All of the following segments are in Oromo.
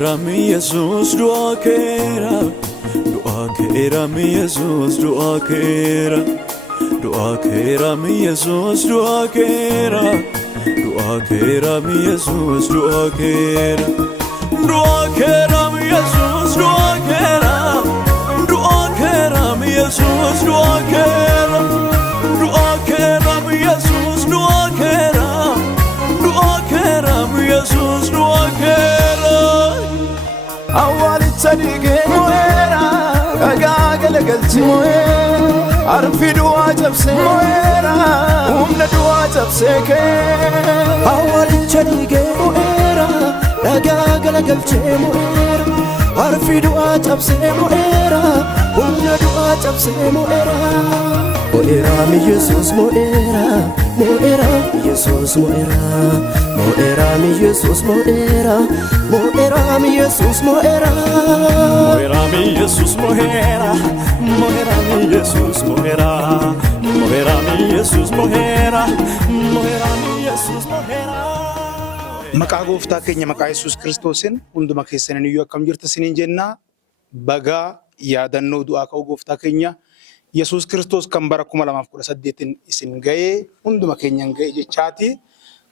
mi Jesus dua kera mi Jesus dua kera mi Jesus dua kera mi Jesus dua kera mi Jesus dua kera mi Jesus dua kera mi Jesus dua kera mi Jesus dua kera awali tsadige moera agagala galchi moera arfi dua jabse moera umna dua jabse ke awali tsadige moera agagala galchi moera arfi dua jabse moera umna dua jabse moera moera mi Jesus moera moera Jesus moera moera mi Jesus moera moera mi Jesus moera mi Jesus moera mi Jesus moera mi Jesus moera mi Jesus moera Maqaa gooftaa keenya maqaa Yesuus Kiristoosin hunduma keessaniin iyyuu akkam jirtu isiniin jenna. Baga yaadannoo du'aa ka'uu gooftaa keenya Yesuus Kiristoos kan bara 2018 isin ga'ee hunduma keenyan ga'e jechaati.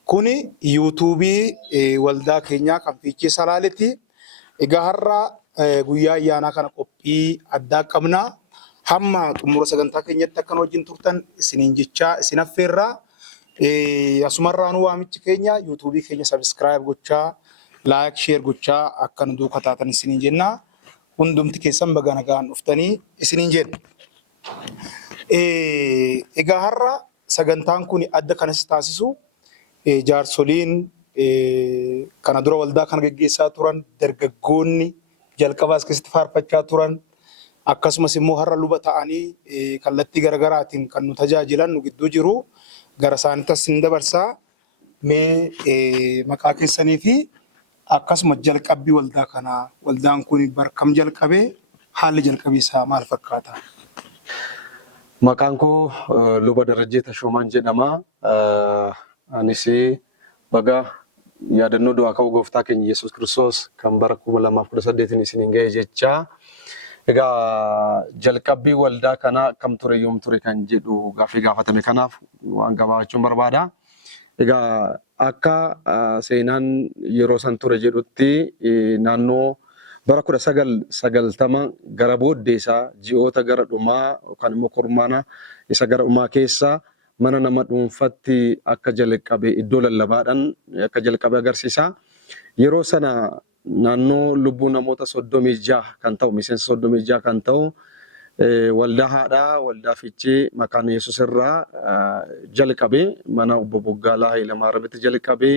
Kuni yuutuubii waldaa keenyaa kan Fiichee Salaaleeti. Egaa har'a guyyaa ayyaanaa kana qophii addaa qabna. Hamma xumura sagantaa keenyatti akkan wajjin turtan isiniin jechaa isin affeerraa. Asumarraan waamichi keenya yuutuubii keenya sabiskiraayib gochaa laayik sheer gochaa akka nu duukaa taatan isiniin jenna. Hundumti keessan baga nagaan dhuftanii isiniin jenna. Egaa har'a sagantaan kun adda kanas taasisu jaarsoliin kana dura waldaa kana gaggeessaa turan dargaggoonni jalqabaas keessatti faarfachaa turan akkasumas immoo har'a luba ta'anii kallattii garaagaraatiin kan nu tajaajilan nu gidduu jiru. Gara isaaniittis hin dabarsaa mee maqaa keessanii fi akkasuma jalqabbii waldaa kanaa waldaan kun barkam jalqabee haalli jalqabii isaa maal fakkaata? Maqaan koo Luba Darajjee Tashoomaan jedhama. Anis baga yaadannoo du'aa ka'uu gooftaa keenya Yesuus Kiristoos kan bara 2018 isiniin ga'e jecha. Egaa jalqabbii waldaa kanaa akkam ture yoom ture kan jedhu gaaffii gaafatame kanaaf waan gabaabachuun barbaada. Egaa akka seenaan yeroo san ture jedhutti naannoo bara 1990 gara booddeessaa ji'oota gara dhumaa yookaan immoo kurmaana isa gara dhumaa keessa mana nama dhuunfatti akka jalqabe iddoo lallabaadhaan akka jalqabe agarsiisa. Yeroo sana naannoo lubbuu namoota 36 kan ta'u miseensa 36 kan ta'u waldaa haadhaa waldaa Fiichee maqaan Yesuus irraa jalqabe mana obbo Boggaalaa Hayilamaaramitti jalqabe.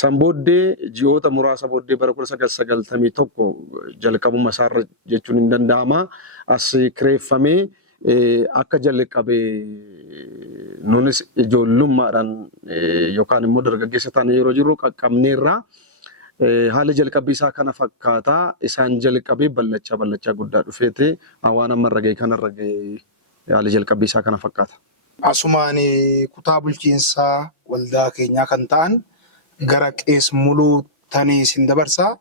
San booddee ji'oota muraasa booddee bara 1991 jalqabuma isaarra jechuun hin danda'ama. As kireeffamee akka jalqabe nunis ijoollummaadhaan yookaan immoo dargaggeessa taanee yeroo jirru qaqqabneerraa. Haala jalqabbii isaa kana fakkaataa isaan jalqabee ballachaa guddaa dhufeete waan amma irra ga'e kanarra ga'e haala jalqabbii isaa kana fakkaata. Asumaan kutaa bulchiinsaa waldaa keenyaa kan ta'an gara Qees Muluu tanii isin dabarsaa.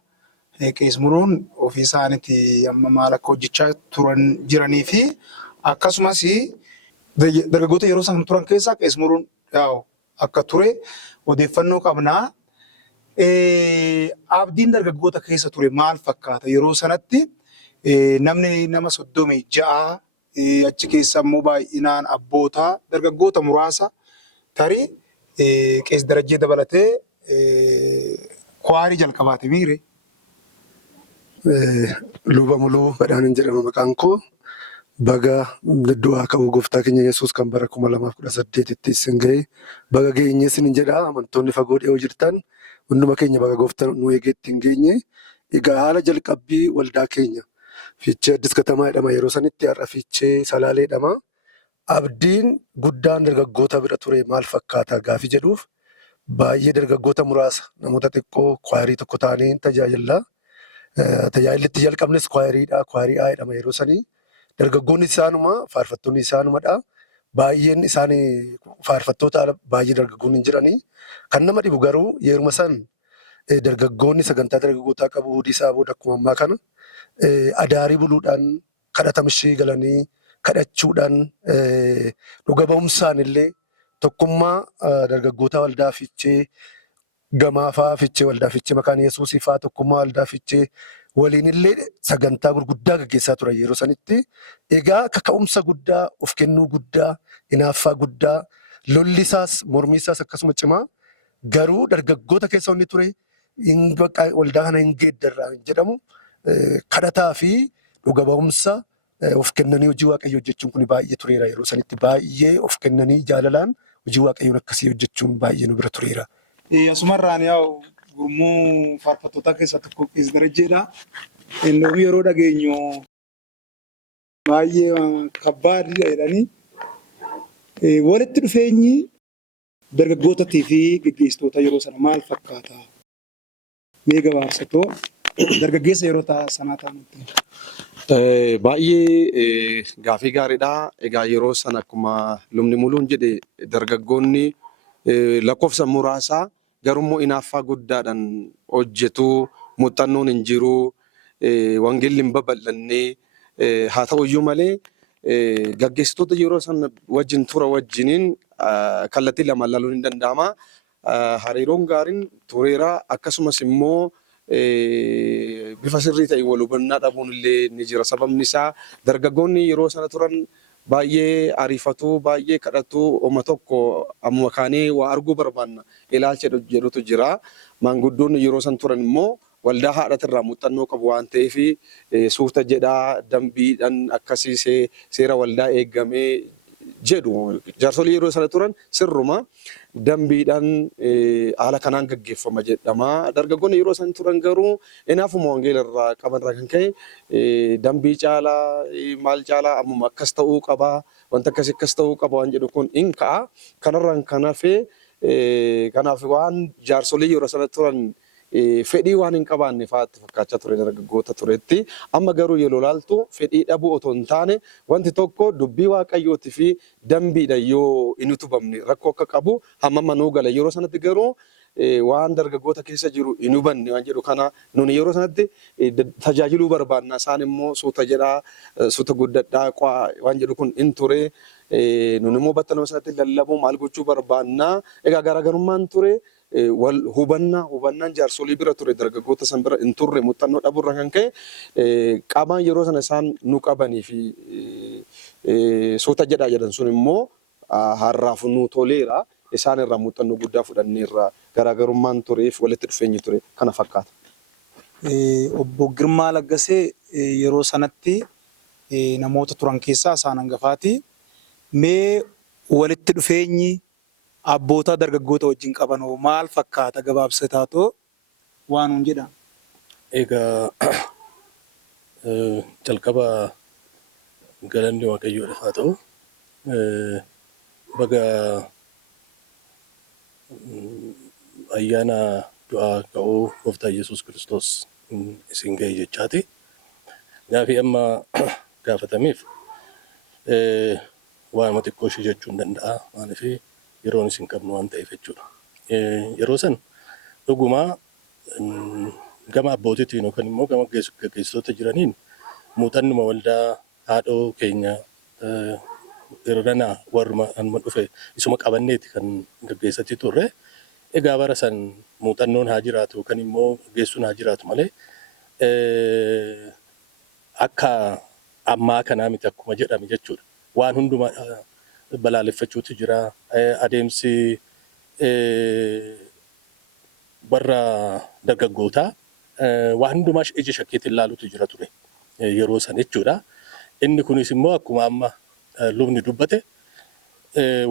Qees Muluun ofii isaaniitti amma maal akka hojjechaa turan jiranii fi akkasumas dargaggoota yeroo san turan keessaa Qees Muluun akka ture odeeffannoo qabnaa. Abdiin dargaggoota keessa ture maal fakkaata yeroo sanatti namni nama 36 achi keessa immoo baay'inaan abbootaa dargaggoota muraasa tarii Qees Darajjee dabalatee kwaarii jalqabaate miire. Luba Muluu Badhaaniin jedhama maqaan koo. Baga du'aa ka'uu gooftaa keenya Yesuus kan bara 2018 isin ga'e baga geenye isin jedha. Amantoonni fagoo dhiyoo jirtan hunduma keenya baga gooftaan nu eegeetti hin geenye. Egaa haala jalqabbii waldaa keenya Fiichee Addis Katamaa jedhama yeroo sanitti har'a Fiichee Salaalee jedhama. Abdiin guddaan dargaggoota bira ture maal fakkaata gaafii jedhuuf baay'ee dargaggoota muraasa namoota xiqqoo kwaarii tokko ta'anii tajaajila. Tajaajilli jalqabnes kwaariidha. Kwaarii jedhama yeroo sanii. Dargaggoonni isaanuma faarfattoonni isaanumadha. Baay'een isaanii faarfattoota baay'ee dargaggoonni hin jiranii. Kan nama dhibu garuu yeruma san dargaggoonni sagantaa dargaggootaa qabu hudii isaa booda akkuma ammaa kana adaarii buluudhaan kadhatamshee galanii kadhachuudhaan dhuga ba'umsaan illee tokkummaa dargaggoota waldaa fiichee gamaafaa fiichee waldaa fiichee maqaan Yesuusii fa'aa tokkummaa waldaa fiichee waliin illee sagantaa gurguddaa gaggeessaa turan yeroo sanitti. Egaa kaka'umsa guddaa, of kennuu guddaa, hinaaffaa guddaa, lolli isaas mormii isaas akkasuma cimaa garuu dargaggoota keessa inni ture waldaa kana hin geeddarraa jedhamu kadhataa fi dhuga ba'umsa of kennanii hojii waaqayyoo hojjechuun kun baay'ee tureera yeroo sanitti baay'ee of kennanii jaalalaan hojii waaqayyoon akkasii hojjechuun baay'ee nu bira tureera. Asumarraan yaa'u gurmuu faarfattoota keessaa tokko Qis Darajjeedha. Inni yeroo dhageenyu baay'ee kabbaadidha jedhanii walitti dhufeenyi dargaggootatii fi gaggeessitoota yeroo sana maal fakkaata? Mee gabaabsatoo dargaggeessa yeroo sanaa ta'anitti. Baay'ee gaafii gaariidha. Egaa yeroo sana akkuma lubni muluun jedhe dargaggoonni lakkoofsa muraasaa garuu hinaaffaa guddaadhaan hojjetu, muuxannoon hin jiru, wangeelli hin babal'annee haa ta'uyyuu malee gaggeessitoota yeroo sana wajjin tura wajjiniin kallattii lama laaluun hin danda'ama. Hariiroon gaariin tureera akkasumas immoo bifa sirrii ta'e wal hubannaa dhabuun illee ni jira. Sababni isaa dargaggoonni yeroo sana turan baay'ee ariifatu, baay'ee kadhatu, oma tokko amma kaanee waa arguu barbaanna ilaalcha jedhutu jira. Maanguddoonni yeroo san turan immoo waldaa haadhatirraa muuxannoo qabu waan ta'eef suuta jedhaa dambiidhaan akkasii seera waldaa eegamee jedhu. Jaarsolii yeroo sana turan sirruma dambiidhaan haala kanaan gaggeeffama jedhama. Dargaggoonni yeroo san turan garuu inaafuma wangeela irraa qabanirraa kan ka'e dambii caalaa maal caalaa ammuma akkas ta'uu qaba, wanta akkas ta'uu qaba waan jedhu kun hin ka'a. Kanarraan kanaaf waan jaarsolii yeroo sana turan fedhii waan hin qabaanne fa'aatti fakkaachaa ture dargaggoota turetti. Amma garuu yeroo laaltu fedhii dhabuu otoo hin taane wanti tokko dubbii waaqayyootii fi dambiidha yoo hin utubamne rakkoo akka qabu hamma manuu gala. Yeroo sanatti garuu waan dargaggoota keessa jiru hin hubanne waan jedhu kana nuni yeroo sanatti tajaajiluu barbaanna. Isaan immoo suuta jedhaa, suuta guddadhaa waan jedhu kun hin ture. Nuni immoo battaluma sanatti lallabuu maal gochuu barbaanna. Egaa garaagarummaan ture. Wal hubannaan jaarsolii bira ture dargaggoota san bira hin turre muuxannoo dhabuurra kan ka'e qaban yeroo sana isaan nu qabanii fi suuta jedhaa jedhan sun immoo har'aaf nu toleera. Isaan irraa muuxannoo guddaa fudhanneerra garaagarummaan tureef walitti dhufeenyi ture kana fakkaata. Obbo Girmaa Laggasee yeroo sanatti namoota turan keessaa isaan hangafaati. Mee walitti dhufeenyi abboota dargaggoota wajjin qaban maal fakkaata gabaabsataatoo waan hun jedha. Egaa jalqaba galanni waaqayyoodha haa ta'u baga ayyaana du'aa ka'uu gooftaa Yesuus Kiristoos isin ga'e jechaati. Gaafii amma gaafatameef waanuma xiqqoo ishee jechuu hin danda'a. Maaliif yeroon isin qabnu waan ta'eef jechuudha. Yeroo san dhugumaa gama abbootiitiin yookaan immoo gama gaggeessitoota jiraniin muuxannuma waldaa haadhoo keenya irranaa warruma anuma dhufe isuma qabanneeti kan gaggeessatii turre. Egaa bara san muuxannoon haa jiraatu yookaan immoo gaggeessuun haa jiraatu malee akka ammaa kanaa miti akkuma jedhame jechuudha. Waan hundumaa balaaleffachuutu jira. Adeemsi warra dargaggootaa waan hundumaa ija shakkiitiin ilaaluutu jira ture yeroo san jechuudha. Inni kunis immoo akkuma amma lubni dubbate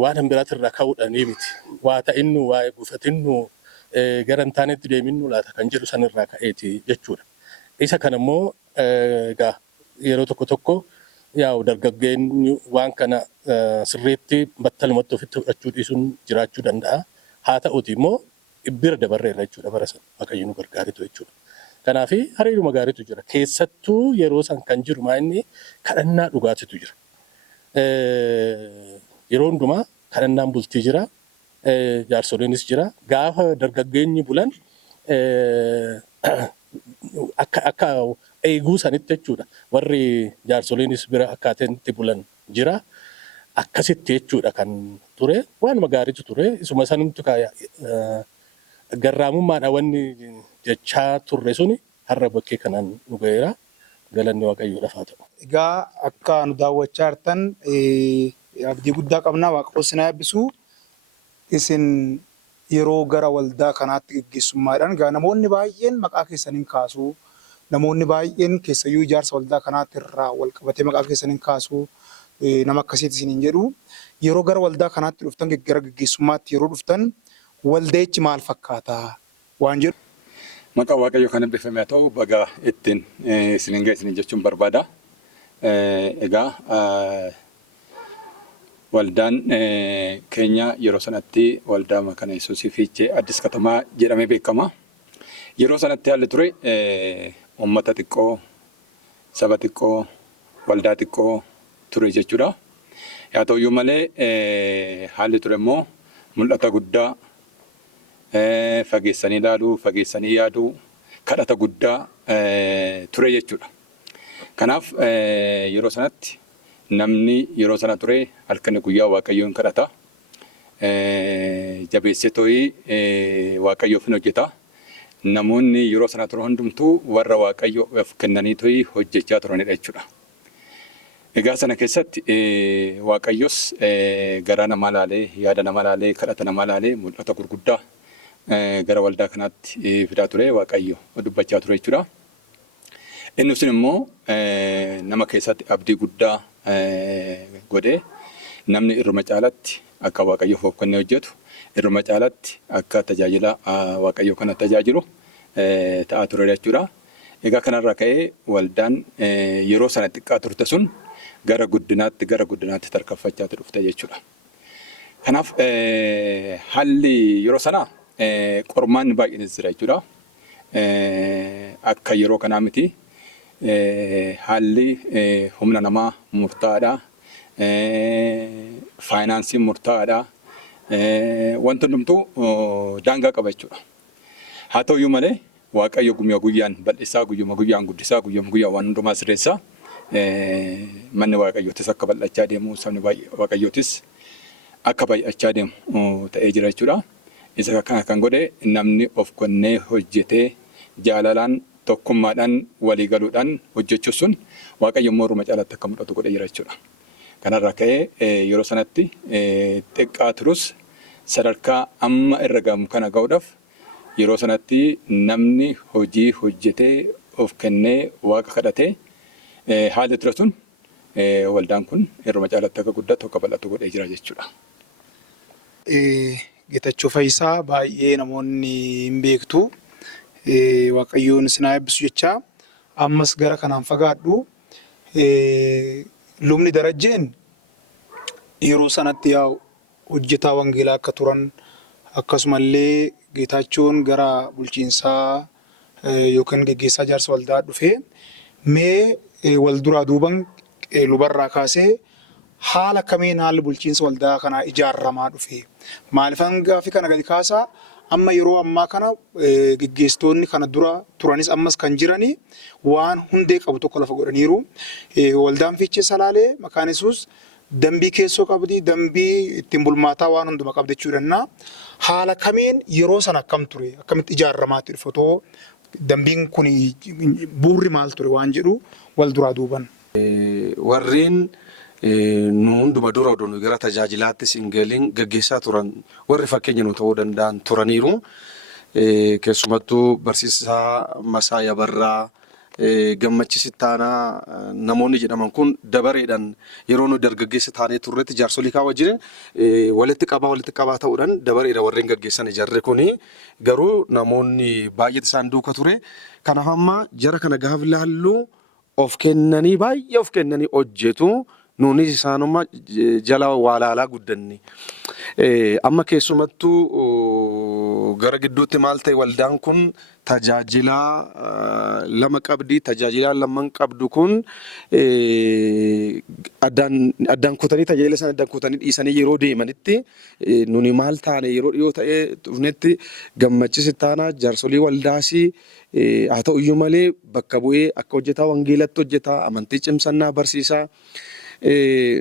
waan hambiraatirraa ka'uudhaanii miti. Waa ta'innu, waa'ee gufatinnu, gara hin taanetti deeminnu laata kan jedhu sanirraa ka'eeti jechuudha. Isa kana immoo egaa yeroo tokko tokko yaa'u dargaggeenyi waan kana sirriitti battalumatti ofitti fudhachuu dhiisuun jiraachuu danda'a. Haa ta'uuti immoo bira dabarreerra jechuudha bara sana Waaqayyo nu gargaaritu jechuudha. Kanaaf hariiruma gaariitu jira. Keessattuu yeroo san kan jiru inni kadhannaa dhugaatitu jira. Yeroo hundumaa kadhannaan bultii jira. Jaarsoliinis jira. Gaafa dargaggeenyi bulan akka eeguu sanitti jechuudha. Warri jaarsoliinis bira akkaataan itti bulan jira. Akkasitti jechuudha kan ture. Waanuma gaariitu ture. Isuma sanumtu garraamummaadha wanni jechaa turre suni har'a bakkee kanaan nu gaheera. Galanni Waaqayyoodhaaf haa ta'u. Egaa akka nu daawwachaa jirtan abdii guddaa qabna. Waaqa sinaa eebbisu. Isin yeroo gara waldaa kanaatti gaggeessummaadhaan egaa namoonni baay'een maqaa keessaniin kaasu. Namoonni baay'een keessayyuu ijaarsa waldaa kanaatti irraa wal qabatee maqaa keessaniin kaasu. Nama akkasiiti isiniin jedhu. Yeroo gara waldaa kanaatti dhuftan gara gaggeessummaatti yeroo dhuftan waldeechi maal fakkaata waan jedhu. Maqaa Waaqayyoo kan eebbifame haa ta'u baga ittiin isiniin geessanii jechuun barbaada. Egaa waldaan keenya yeroo sanatti waldaa Makana Yesuusii Fiichee Addis Katamaa jedhamee beekama. Yeroo sanatti haalli ture uummata xiqqoo, saba xiqqoo, waldaa xiqqoo ture jechuudha. Haa ta'uyyuu malee haalli ture immoo mul'ata guddaa, fageessanii ilaaluu, fageessanii yaaduu, kadhata guddaa ture jechuudha. Kanaaf yeroo sanatti namni yeroo sana ture halkanii guyyaa Waaqayyoon kadhata. Jabeessee too'ii Waaqayyoof hin hojjeta. Namoonni yeroo sana ture hundumtuu warra Waaqayyoof kennanii too'ii hojjechaa turanidha jechuudha. Egaa sana keessatti Waaqayyos garaa namaa ilaalee, yaada namaa ilaalee, kadhata namaa ilaalee mul'ata gurguddaa gara waldaa kanaatti fidaa ture Waaqayyo dubbachaa ture jechuudha. Inni sun immoo nama keessatti abdii guddaa godhee namni irruma caalatti akka Waaqayyoof of kennee hojjetu, irruma caalatti akka tajaajila Waaqayyoo kana tajaajilu ta'aa ture jechuudha. Egaa kanarraa ka'ee waldaan yeroo sana xiqqaa turte sun gara guddinaatti tarkaanfachaa dhufte jechuudha. Kanaaf haalli yeroo sanaa qormaanni baay'eenis jira jechuudha. Akka yeroo kanaa miti haalli humna namaa murtaa'aadha. Faayinaansiin murtaa'aadha. Wanti hundumtuu daangaa qaba jechuudha. Haa ta'uyyuu malee Waaqayyo guyyaa guyyaan bal'isaa, guyyuma guyyaan guddisaa, guyyuma guyyaan waan hundumaa sirreessaa. Manni Waaqayyootis akka bal'achaa deemu, sabni Waaqayyootis akka baay'achaa deemu ta'ee jira jechuudha. Isa kana kan godhe namni of kennee hojjetee jaalalaan tokkummaadhaan walii galuudhaan hojjechuu sun Waaqayyo immoo irruma caalatti akka mul'atu godhee jira jechuudha. Kanarraa ka'ee yeroo sanatti xiqqaa turus sadarkaa amma irra gahamu kana ga'uudhaaf yeroo sanatti namni hojii hojjetee of kennee Waaqa kadhatee haalli ture sun waldaan kun irruma caalatti akka guddatu akka bal'atu godhee jira jechuudha. Geetachoo Fayyisaa baay'ee namoonni hin beektu. Waaqayyoon isin haa eebbisu jecha ammas gara kanaan fagaadhu. Lubni Darajjeen yeroo sanatti hojjetaa wangeelaa akka turan akkasumallee Geetachoon gara bulchiinsaa yookiin geggeessaa jaarsa waldaa dhufee mee wal duraa duuban lubarraa kaasee haala kamiin haalli bulchiinsa waldaa kanaa ijaaramaa dhufe. Maaliifan gaaffii kana gadi kaasaa amma yeroo ammaa kana geggeessitoonni kana dura turanis ammas kan jiranii waan hundee qabu tokko lafa godhaniiru. Waldaan Fiichee Salaalee Makana Yesuus dambii keessoo qabdi, dambii ittiin bulmaataa waan hunduma qabdi jechuudha. Haala kamiin yeroo sana akkam ture, akkamitti ijaaramaatti dhufatoo dambiin kun buurri maal ture waan jedhu wal duraa duuban. Warreen nu hunduma dura oduu gara tajaajilaattis hin galiin gaggeessaa turan warri fakkeenya nu ta'uu danda'an turaniiru. Keessumattuu barsiisaa Masaa Barraa, Gammachiis Ittaanaa namoonni jedhaman kun dabareedhaan yeroo nu dargaggeessa taanee turretti jaarsolii kaa wajjin walitti qabaa ta'uudhaan dabareedhaan warreen gaggeessan ijaarre kuni garuu namoonni baay'ee isaan duuka ture. Kanaaf amma jara kana gaafa ilaallu baay'ee of kennanii hojjetu. Nuunis isaanummaa jala waalaalaa guddanne. Amma keessumattuu gara gidduutti maal ta'e waldaan kun tajaajilaa lama qabdi. Tajaajilaa lamaan qabdu kun addaan kutanii tajaajila sana addaan kutanii dhiisanii yeroo deemanitti nuni maal taane yeroo dhiyoo ta'ee dhufnetti gammachisi taana jaarsolii waldaasii haa ta'u iyyuu malee bakka bu'ee akka hojjetaa wangeelatti hojjetaa amantii cimsannaa barsiisaa.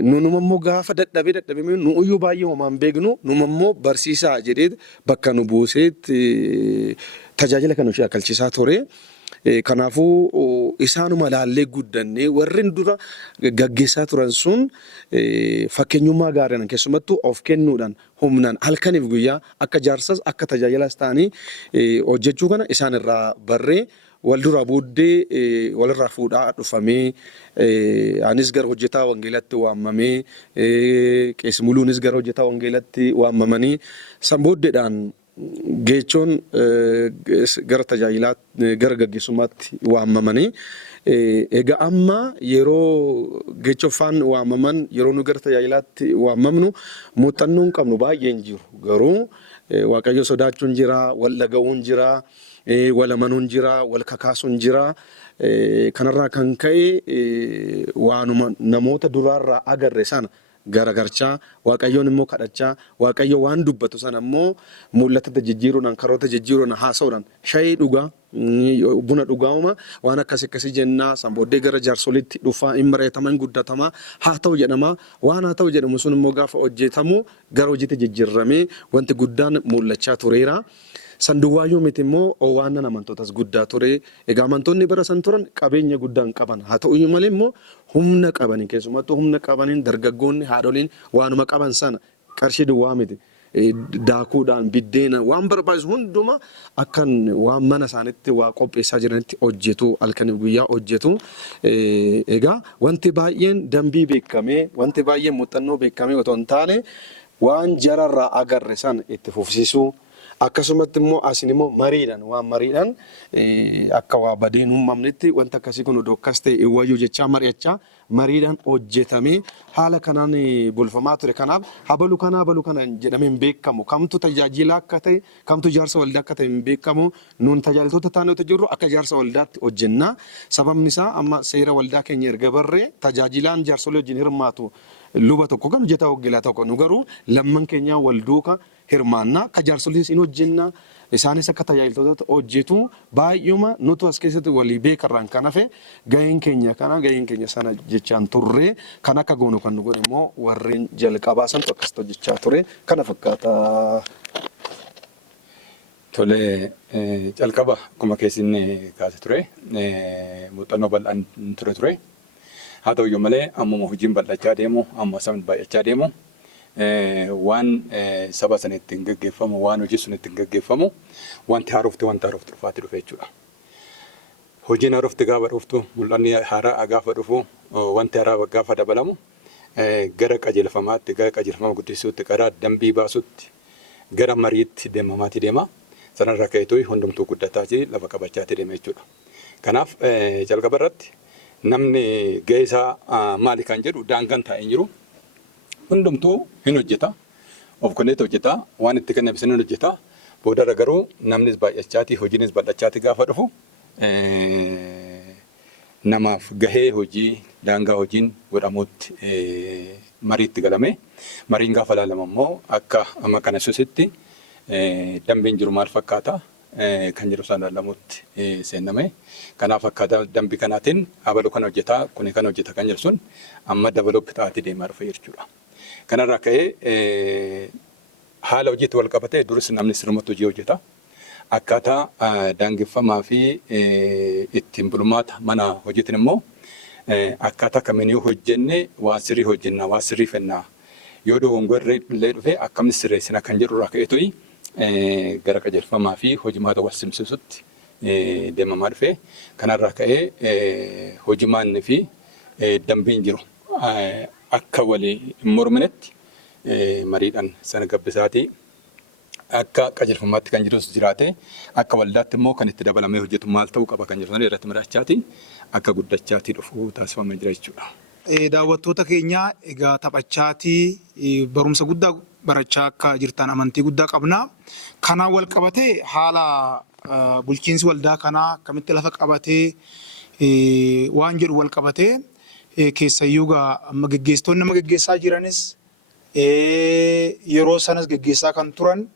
Nunumammoo gaafa dadhabee nu iyyuu baay'ee homaan beeknu numammoo barsiisaa jedhee bakka nu buuseetti tajaajila kan ishee akalchiisaa ture. Kanaafuu isaanuma laallee guddannee warri dura gaggeessaa turan sun fakkeenyummaa gaariidhaan keessumattuu of kennuudhaan humnaan halkaniif guyyaa akka jaarsas akka tajaajilaas ta'anii hojjechuu kana isaan irraa barree wal duraa booddee walirraa fuudhaa dhufamee anis gara hojjetaa wangeelatti waamamee qees muluunis gara hojjetaa wangeelatti waamamanii san booddeedhaan geechoon gara tajaajilaatti gara gaggeessummaatti waamamanii egaa amma yeroo geechoffaan waamaman yeroo nu gara tajaajilaatti waamamnu muuxannoon qabnu baay'een jiru garuu waaqayyo sodaachuun jira wal dhaga'uun jira wal amanuun jira wal kakaasuun jira kanarraa kan ka'e waanuma namoota duraarraa agarre sana garagarchaa waaqayyoon immoo kadhachaa waaqayyo waan dubbatu sana immoo mul'ata jijjiiruudhaan karoota jijjiiruudhaan haasa'uudhaan shayii dhugaa buna dhugaa'uma waan akkasii jennaa san booddee gara jaarsolitti dhufaa hin mari'ataman guddatamaa haa ta'u jedhama waan haa ta'u jedhamu sun immoo gaafa hojjetamu gara hojiitti jijjiiramee wanti guddaan mul'achaa tureera. Sanduwaayyuu miti immoo waan amantootas guddaa ture. Egaa amantoonni bara san turan qabeenya guddaan qaban haa ta'u iyyuu malee immoo humna qabaniin keessumattuu humna qabaniin dargaggoonni haadholiin waanuma qaban sana qarshii duwwaa miti. Daakuudhaan biddeena waan barbaachisu hunduma akkan waan mana isaaniitti waa qopheessaa jiranitti hojjetu halkaniif guyyaa hojjetu. Egaa wanti baay'een dambii beekamee wanti baay'een muuxannoo beekamee otoo hin taane waan jararraa agarre sana itti fufsiisuu. Akkasumatti immoo asin immoo mariidhaan waan mariidhaan akka waa badeen uumamnetti wanta akkasii kun odoo akkas ta'e wayyuu jechaa mari'achaa mariidhaan hojjetamee haala kanaan bulfamaa ture. Kanaaf habalu kana jedhamee hin beekamu. Kamtu tajaajila akka ta'e kamtu jaarsa waldaa akka ta'e hin beekamu. Nuun tajaajiltoota taanee jirru akka jaarsa waldaatti hojjennaa. Sababni isaa amma seera waldaa keenya erga barree tajaajilaan jaarsolii wajjin hirmaatu luba tokko kan hojjetaa wangeelaa tokko nu garuu lamman keenyaa wal duuka hirmaannaa ka jaarsoliis hin hojjennaa isaanis akka tajaajiltoota hojjetu baay'uma nutu as keessatti walii beekarraan kan hafe gaheen keenya sana jechaan turre kan akka goonu kan nu godhe immoo warreen jalqabaa santu akkasitti hojjechaa ture kana fakkaata. Tole jalqaba akkuma keessin kaase ture muuxannoo bal'aan ture. Haa ta'u iyyuu malee ammuma hojiin bal'achaa deemu amma sabni baay'achaa deemu waan saba sana ittiin gaggeeffamu waan hojii sun ittiin gaggeeffamu wanti haarofti dhufaatti dhufe jechuudha. Hojiin haarofti gaafa dhuftu mul'anni haaraa gaafa dhufu wanti haaraa gaafa dabalamu gara qajeelfamaatti gara qajeelfama guddisuutti gara dambii baasuutti gara mariitti deemamaatti deema. Sanarra ka'eetu hundumtuu guddataa lafa qabachaatti deema jechuudha. Kanaaf jalqaba irratti namni gahee isaa maali kan jedhu daangaan taa'ee jiru hundumtuu hin hojjeta of kenneetti hojjeta waan itti kenname hin hojjeta boodarra garuu namnis baay'achaati hojiinis bal'achaati gaafa dhufu namaaf gahee hojii daangaa hojiin godhamuutti mariitti galame mariin gaafa ilaalama immoo akka amma kana susitti dambiin jiru maal fakkaata kan jedhu isaan ilaalamuutti seenname. Kanaaf akkaataa dambii kanaatiin habalu kan hojjetaa kuni kan hojjeta kan jedhu sun amma dabaloopi ta'atii deemaa dhufe jechuudha. Kanarraa ka'ee haala hojiitti wal qabatee duris namni sirnumatti hojii hojjeta. Akkaataa daangeffamaa fi ittiin bulmaata mana hojiitiin immoo akkaataa kamiinuu hojjenne waan sirrii hojjennaa waan sirrii fennaa yoo dogongorri illee dhufe akkamitti sirreessina kan jedhurraa ka'eetu gara qajeelfamaa fi hojimaata wal simsiisutti deemamaa dhufe. Kanarraa ka'ee hojimaanni fi dambiin jiru akka walii hin morminetti mariidhaan sana gabbisaatii akka qajeelfamaatti kan jirus jiraate akka waldaatti immoo kan itti dabalamee hojjetu maal ta'uu qaba kan jiru irratti mari'achaatii akka guddachaatii dhufu taasifamee jira jechuudha. Daawwattoota keenya egaa taphachaatii barumsa guddaa barachaa akka jirtan amantii guddaa qabna. Kanaan wal qabatee haala bulchiinsi waldaa kanaa akkamitti lafa qabatee waan jedhu wal qabatee keessayyuu amma geggeessitoonni nama geggeessaa jiranis yeroo sanas geggeessaa kan turan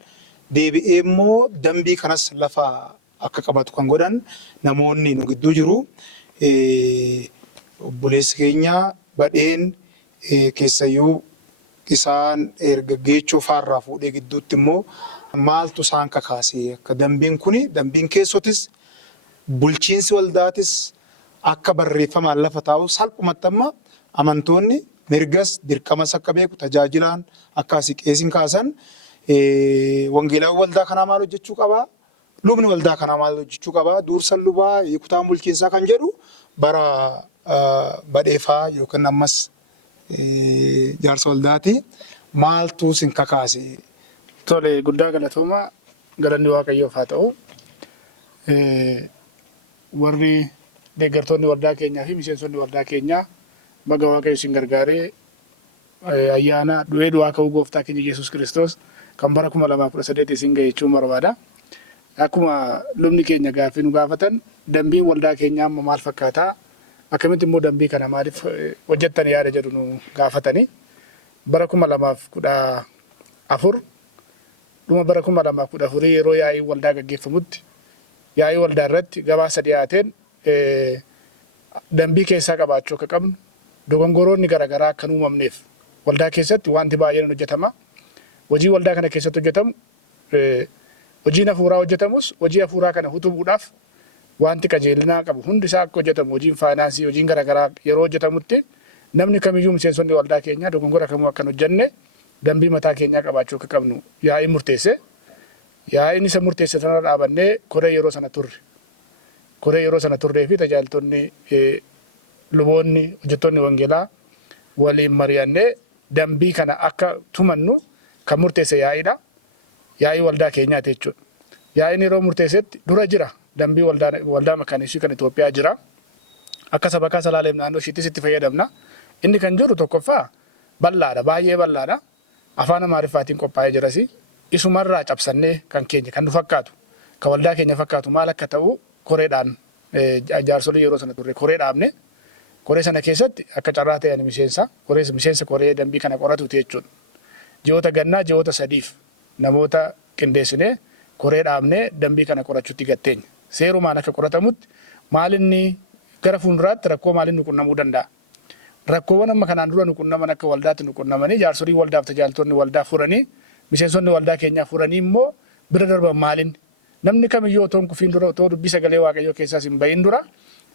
deebi'ee immoo dambii kanas lafa akka qabatu kan godhan namoonni nu gidduu jiru. Obboleessi keenya badheen keessayyuu isaan ergaggeechoo faarraa fuudhee gidduutti immoo maaltu isaan kakaase akka dambiin kuni dambiin keessotis bulchiinsi waldaatis akka barreeffamaan lafa taa'u salphumatti amma amantoonni mirgas dirqamas akka beeku tajaajilaan akka asii qeesiin kaasan wangeelaa waldaa kanaa maal hojjechuu qabaa? Lubni waldaa kanaa maal hojjechuu qabaa? Duursan lubaa kutaan bulchiinsaa kan jedhu bara badheefaa yookaan ammas jaarsa waldaati maaltu sin kakaase? Tole guddaa galatooma galanni Waaqayyoof haa ta'u. Warri deeggartoonni waldaa keenyaa fi miseensonni waldaa keenyaa baga Waaqayyo isin gargaaree ayyaana du'aa ka'uu gooftaa keenya Yesuus Kiristoos kan bara 2018 isin ga'e jechuun barbaada. Akkuma lubni keenya gaaffii nu gaafatan dambiin waldaa keenyaa amma maal fakkaataa? Akkamitti immoo dambii kana maaliif hojjettan yaada jedhu nu gaafatanii bara 2014 dhuma bara 2014 yeroo yaa'ii waldaa gaggeeffamutti yaa'ii waldaa irratti gabaasa dhiyaateen dambii keessaa qabaachuu akka qabnu dogongoroonni garaagaraa akka uumamneef waldaa keessatti wanti baay'een hojjetama. Hojii waldaa kana keessatti hojjetamu hojiin hafuuraa hojjetamus hojii hafuuraa kana utubuudhaaf wanti qajeelinaa qabu hundi isaa akka hojjetamu hojiin faayinaansii hojiin garaagaraa yeroo hojjetamutti namni kamiyyuu miseensonni waldaa keenyaa dogongora kamuu akka hin hojjenne dambii mataa keenyaa qabaachuu akka qabnu yaa'ii murteesse. Yaa'iin isa murteesse sana dhaabannee koree yeroo sana turre. Koree yeroo sana turree fi tajaajiltoonni luboonni hojjettoonni wangeelaa waliin mari'annee dambii kana akka tumannu kan murteesse yaa'iidha. Yaa'ii waldaa keenyaati jechuudha. Yaa'iin yeroo murteessetti dura jira dambii waldaa makaanisii kan Itoophiyaa jira. Akka sabakaa Salaaleem naannoo ishiittis itti fayyadamna. Inni kan jiru tokkoffaa bal'aadha, baay'ee bal'aadha. Afaan Amaariffaatiin qophaa'ee jirasi. Isumarraa cabsannee kan keenya kan nu fakkaatu kan waldaa keenya fakkaatu maal akka ta'u koreedhaan jaarsolii yeroo sana turre koree dhaabne koree sana keessatti akka carraa ta'an miseensa koree dambii kana qoratuuti jechuudha. Ji'oota gannaa ji'oota sadiif namoota qindeessinee koree dhaabnee dambii kana qorachuutti gatteenya. Seerumaan akka qoratamutti maalinni gara fuulduraatti rakkoo maaliin nu qunnamuu danda'a. Rakkoowwan amma kanaan dura nu qunnaman akka waldaatti nu qunnamanii jaarsolii waldaaf tajaajiltoonni waldaa furanii miseensonni waldaa keenyaa furanii immoo bira darban maaliin namni kamiyyuu otoo kufiin dura otoo dubbii sagalee Waaqayyoo keessaas hin bahin dura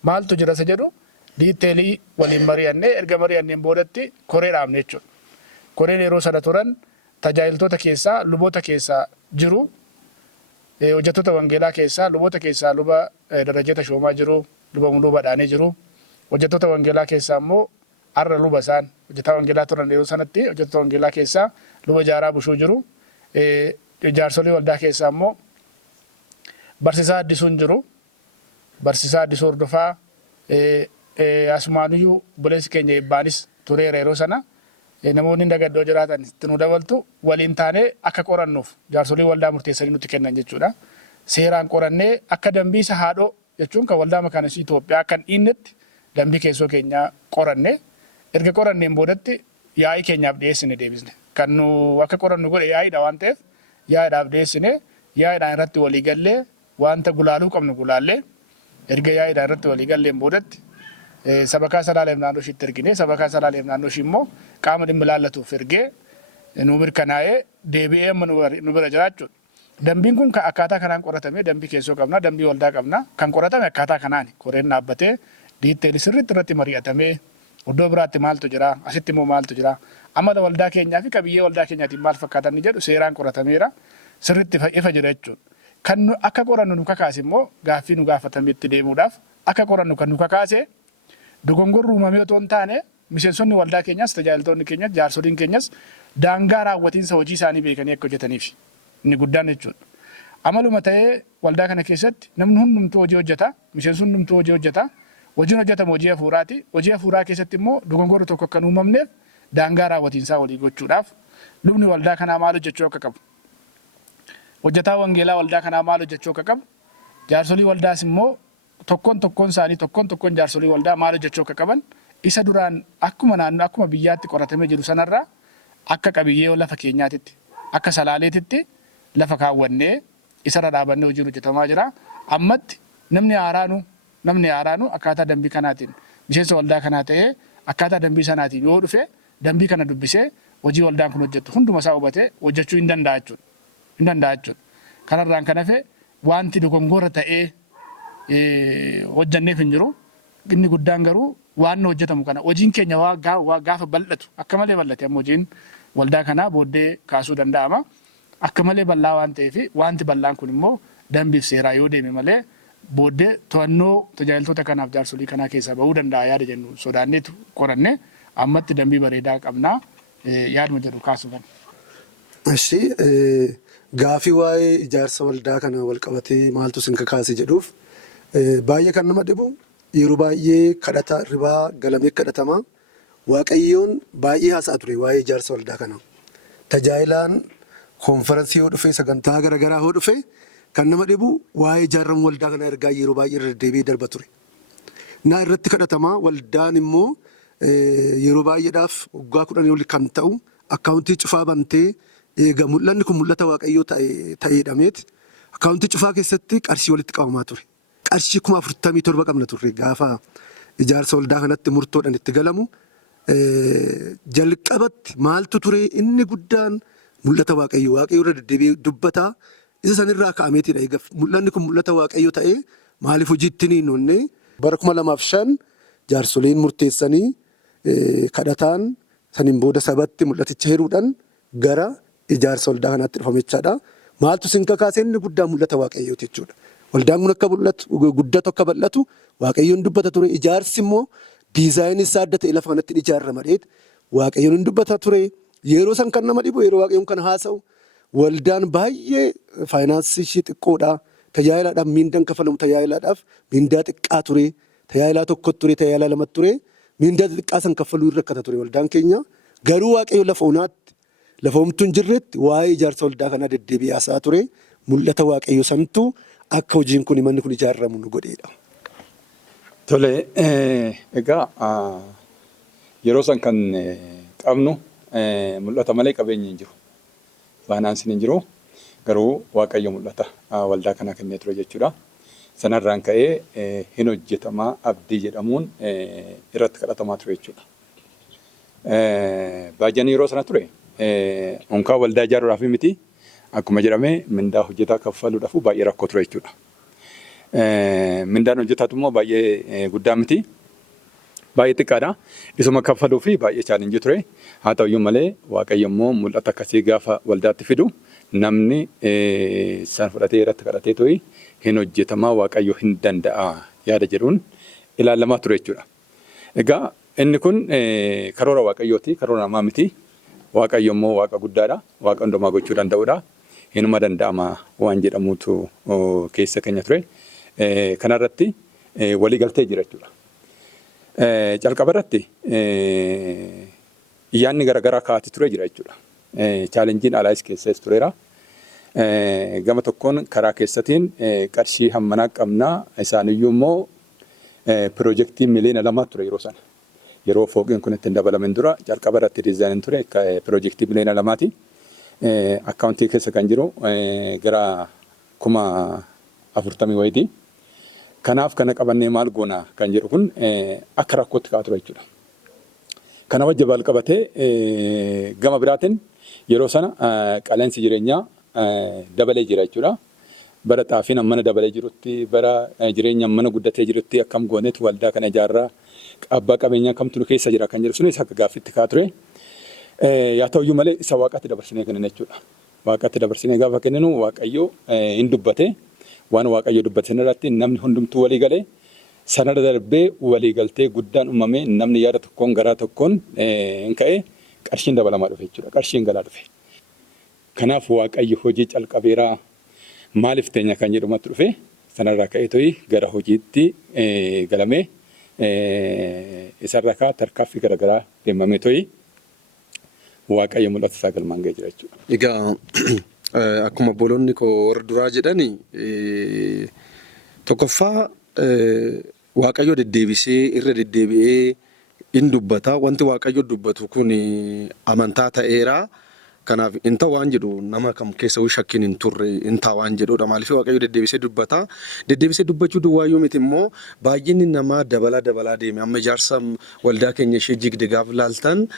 maaltu jira isa jedhu diiteelii waliin mari'annee erga mari'anneen boodatti koree dhaabne jechuudha. Koreen yeroo sana turan tajaajiltoota keessaa luboota keessaa jiru hojjettoota wangeelaa keessaa luboota keessaa luba Darajjee Tashoomaa jiru luba Muluu Badhaanee jiru hojjettoota wangeelaa keessaa immoo har'a luba isaan hojjetaa wangeelaa turan yeroo sanatti hojjettoota wangeelaa keessaa luba Jaaraa Bushuu jiru. Jaarsolii waldaa keessaa immoo barsiisaa Addisuun jiru. Barsiisaa Addisuu Hordofaa asumaanuyyuu obboleessi keenya Ibbaanis tureera yeroo sana. Namoonni dagaddoo jiraatan itti nu dabaltu waliin taanee akka qorannuuf jaarsolii waldaa murteessanii nutti kennan jechuudha. Seeraan qorannee akka dambii isa haadhoo jechuun kan waldaa makaanisii Itoophiyaa akka hin dhiinnetti dambii keessoo keenyaa qoranne. Erga qoranneen boodatti yaa'ii keenyaaf dhiyeessine deebisne. Kan nu akka qorannu godhe yaa'iidha waan ta'eef yaa'iidhaaf dhiyeessine yaa'iidhaan irratti walii gallee wanta gulaaluu qabnu gulaallee erga yaa'iidhaan irratti walii galleen boodatti sabakaa Salaaleem naannoo ishiitti ergine sabakaa Salaaleem naannoo ishii immoo qaama dhimmi ilaallatuuf ergee nu mirkanaa'ee deebi'ee amma nu bira jiraachuudha. Dambiin kun akkaataa kanaan qoratame dambii keessoo qabna dambii waldaa qabna kan qoratame akkaataa kanaani koreen dhaabbatee diiteelii sirriitti irratti mari'atamee iddoo biraatti maaltu jira asitti immoo maaltu jira amala waldaa keenyaa fi qabiyyee waldaa keenyaatiin maal fakkaatan jedhu seeraan qoratameera sirriitti ifa jira jechuudha. Kan akka qorannu nu kakaase immoo gaaffii nu gaafatametti deemuudhaaf akka qorannu kan nu kakaase dogongorri uumamee otoo hin taane miseensonni waldaa keenyas tajaajiltoonni keenyas jaarsoliin keenyas daangaa raawwatiinsa hojii isaanii beekanii akka hojjetaniif inni guddaan jechuudha. Amaluma ta'ee waldaa kana keessatti namni hundumtuu hojii hojjeta miseensonni hundumtuu hojii hojjeta. Hojiin hojjetamu hojii hafuuraati. Hojii hafuuraa keessatti immoo dogongorri tokko akka uumamneef daangaa raawwatiinsaa walii gochuudhaaf lubni waldaa kanaa maal hojjechuu akka qabu. Hojjetaa wangeelaa waldaa kanaa maal hojjechuu akka qabu. Jaarsolii waldaas immoo tokkoon isaanii tokkoon jaarsolii waldaa maal hojjechuu akka qaban isa duraan akkuma naannoo akkuma biyyaatti qoratamee jiru sanarraa akka qabiyyee lafa keenyaatitti akka salaaleetitti lafa kaawwannee isarra dhaabannee hojii hojjetamaa jira. Ammatti namni haaraanu akkaataa dambii kanaatiin miseensa waldaa kanaa ta'ee akkaataa dambii sanaatiin yoo dhufe dambii kana dubbisee hojii waldaan kun hojjettu hunduma isaa hubatee hojjechuu hin danda'a jechuudha. Kanarraan kan hafe wanti dogongora ta'ee hojjanneef hin jiru. Inni guddaan garuu waan hojjetamu kana hojiin keenya gaafa bal'atu akka malee bal'ate amma hojiin waldaa kanaa booddee kaasuu danda'ama. Akka malee bal'aa waan ta'eef wanti bal'aan kun immoo dambiif seeraa yoo deeme malee booddee to'annoo tajaajiltoota kanaaf jaarsolii kanaa keessaa bahuu danda'a yaada jennu sodaanneetu qoranne ammatti dambii bareedaa qabnaa yaaduma jedhu kaasuufan. Eshi gaafii waa'ee ijaarsa waldaa kana wal qabatee maaltu sin kakaase jedhuuf baay'ee kan nama dhibu yeroo baay'ee kadhata ribaa galamee kadhatama waaqayyoon baay'ee haasa'a ture waa'ee ijaarsa waldaa kana. Tajaajilaan konferansii yoo dhufe sagantaa garaagaraa yoo dhufe kan nama dhibu waa'ee ijaaramu waldaa kana ergaa yeroo baay'ee irra deebi'ee darba ture. Naa irratti kadhatama waldaan immoo yeroo baay'eedhaaf waggaa 10 oli kan ta'u akkaawuntii cufaa bantee eega mul'anni kun mul'ata waaqayyoo ta'eedhameeti akkaawuntii cufaa keessatti qarshii walitti qabamaa ture. Qarshii 47 qabna turre gaafa ijaarsa waldaa kanatti murtoodhaan itti galamu jalqabatti maaltu ture inni guddaan mul'ata waaqayyoo irra deddeebi'ee dubbataa isa sanirraa ka'ameetidha. Egaa mul'anni kun mul'ata waaqayyoo ta'ee maaliif hojiitti ni hinnoonne bara 2005 jaarsoliin murteessanii kadhataan saniin booda sabatti mul'aticha heeruudhaan gara ijaarsa waldaa kanaatti dhufamechaadha. Maaltu sin kakaase inni guddaan mul'ata waaqayyooti jechuudha. Waldaan kun akka mul'atu guddatu akka bal'atu waaqayyoon dubbata ture. Ijaarsi immoo diizaayinii isaa adda ta'e lafa kanatti ijaaramaadheet waaqayyoon dubbata ture. Yeroo san kan nama dhibu yeroo waaqayyoon kana haasa'u waldaan baay'ee faayinaansii ishee xiqqoodha. Tajaajilaadhaaf miindaan kafalamu tajaajilaadhaaf miindaa xiqqaa ture. Tajaajilaa tokko ture tajaajilaa lama ture. Miindaa xiqqaa san kaffaluu irra rakkata ture waldaan keenya. Garuu waaqayyo lafa onaatti lafa homtuu hin jirretti waa'ee ijaarsa waldaa kanaa deddeebi'ee haasa'aa ture. Mul'ata waaqayyo santu akka hojiin kun manni kun ijaaramu nu godheedha. Tole egaa yeroo san kan qabnu mul'ata malee qabeenyi hin jiru. Faayinaansiin hin jiru. Garuu waaqayyo mul'ata waldaa kanaa kennee ture jechuudha. Sanarraan ka'ee hin hojjetamaa abdii jedhamuun irratti kadhatamaa ture jechuudha. Baajjanii yeroo sana ture onkaa waldaa ijaaruudhaaf miti akkuma jedhame mindaa hojjetaa kaffaluudhaaf baay'ee rakkoo ture jechuudha. Mindaan hojjetaatu immoo baay'ee guddaa miti. Baay'ee xiqqaadha. Isuma kaffaluu fi baay'ee chaalenjii ture. Haa ta'uyyuu malee waaqayyo immoo mul'ata akkasii gaafa waldaatti fidu namni san fudhatee irratti kadhatee to'i hin hojjetamaa waaqayyo hin danda'a yaada jedhuun ilaalamaa ture jechuudha. Egaa inni kun karoora waaqayyooti, karoora namaa miti. Waaqayyo immoo waaqa guddaadha. Waaqa hundumaa gochuu danda'udha. Hinuma danda'ama waan jedhamuutu keessa keenya ture. Kanarratti walii galtee jira jechuudha. Calqaba irratti yaadni garaagaraa kaa'ati ture jira jechuudha. Chaalenjiin alaayis keessas tureera. Gama tokkoon karaa keessatiin qarshii hammanaa qabnaa isaaniyyuu immoo piroojeektii miliyoona 2 ture yeroo sana. Yeroo fooqiin kun ittiin dabalamen dura calqaba irratti diizaayiniin ture piroojeektii miliyoona 2ti. Akkaawuntii keessa kan jiru gara 40,000 wayiiti. Kanaaf kana qabannee maal goona kan jedhu kun akka rakkootti kaa'aa ture jechuudha. Kana wajjin wal qabatee gama biraatiin yeroo sana qaala'insi jireenyaa dabalee jira jechuudha. Bara xaafiin mana dabalee jirutti bara jireenya mana guddatee jirutti akkam goonetu waldaa kana ijaarraa abbaa qabeenyaa kamtu nu keessa jira kan jedhu sunis akka gaaffiitti kaa'aa ture. Yaa ta'uyyuu malee isa waaqatti dabarsinee kennan jechuudha. Waaqatti dabarsinee gaafa kenninu waaqayyo hin dubbate. Waan waaqayyo dubbate irratti namni hundumtuu walii galee sanarra darbee walii galtee guddaan uumamee namni yaada tokkoon garaa tokkoon hin ka'ee qarshiin dabalamaa dhufe jechuudha. Qarshiin galaa dhufe. Kanaaf waaqayyo hojii calqabeeraa maaliif teenya kan jedhamatti dhufe sanarraa ka'ee to'i gara hojiitti galamee isarraa kaa tarkaaffii garaagaraa deemamee to'i waaqayyo mul'ata isaa galmaan ga'ee jira jechuudha. Egaa akkuma obboloonni koo warra duraa jedhani tokkoffaa waaqayyo deddeebisee irra deddeebi'ee in dubbata. Wanti Waaqayyo dubbatu kun amantaa ta'eera. Kanaaf inta waan jedhu nama kam keessa shakkiin hin turre inta waan jedhudha. Maaliif Waaqayyo deddeebisee dubbata. Deddeebisee dubbachuu duwwaayyuu miti immoo baay'inni namaa dabalaa deeme. Amma ijaarsa waldaa keenya ishee Jigdigaaf laaltan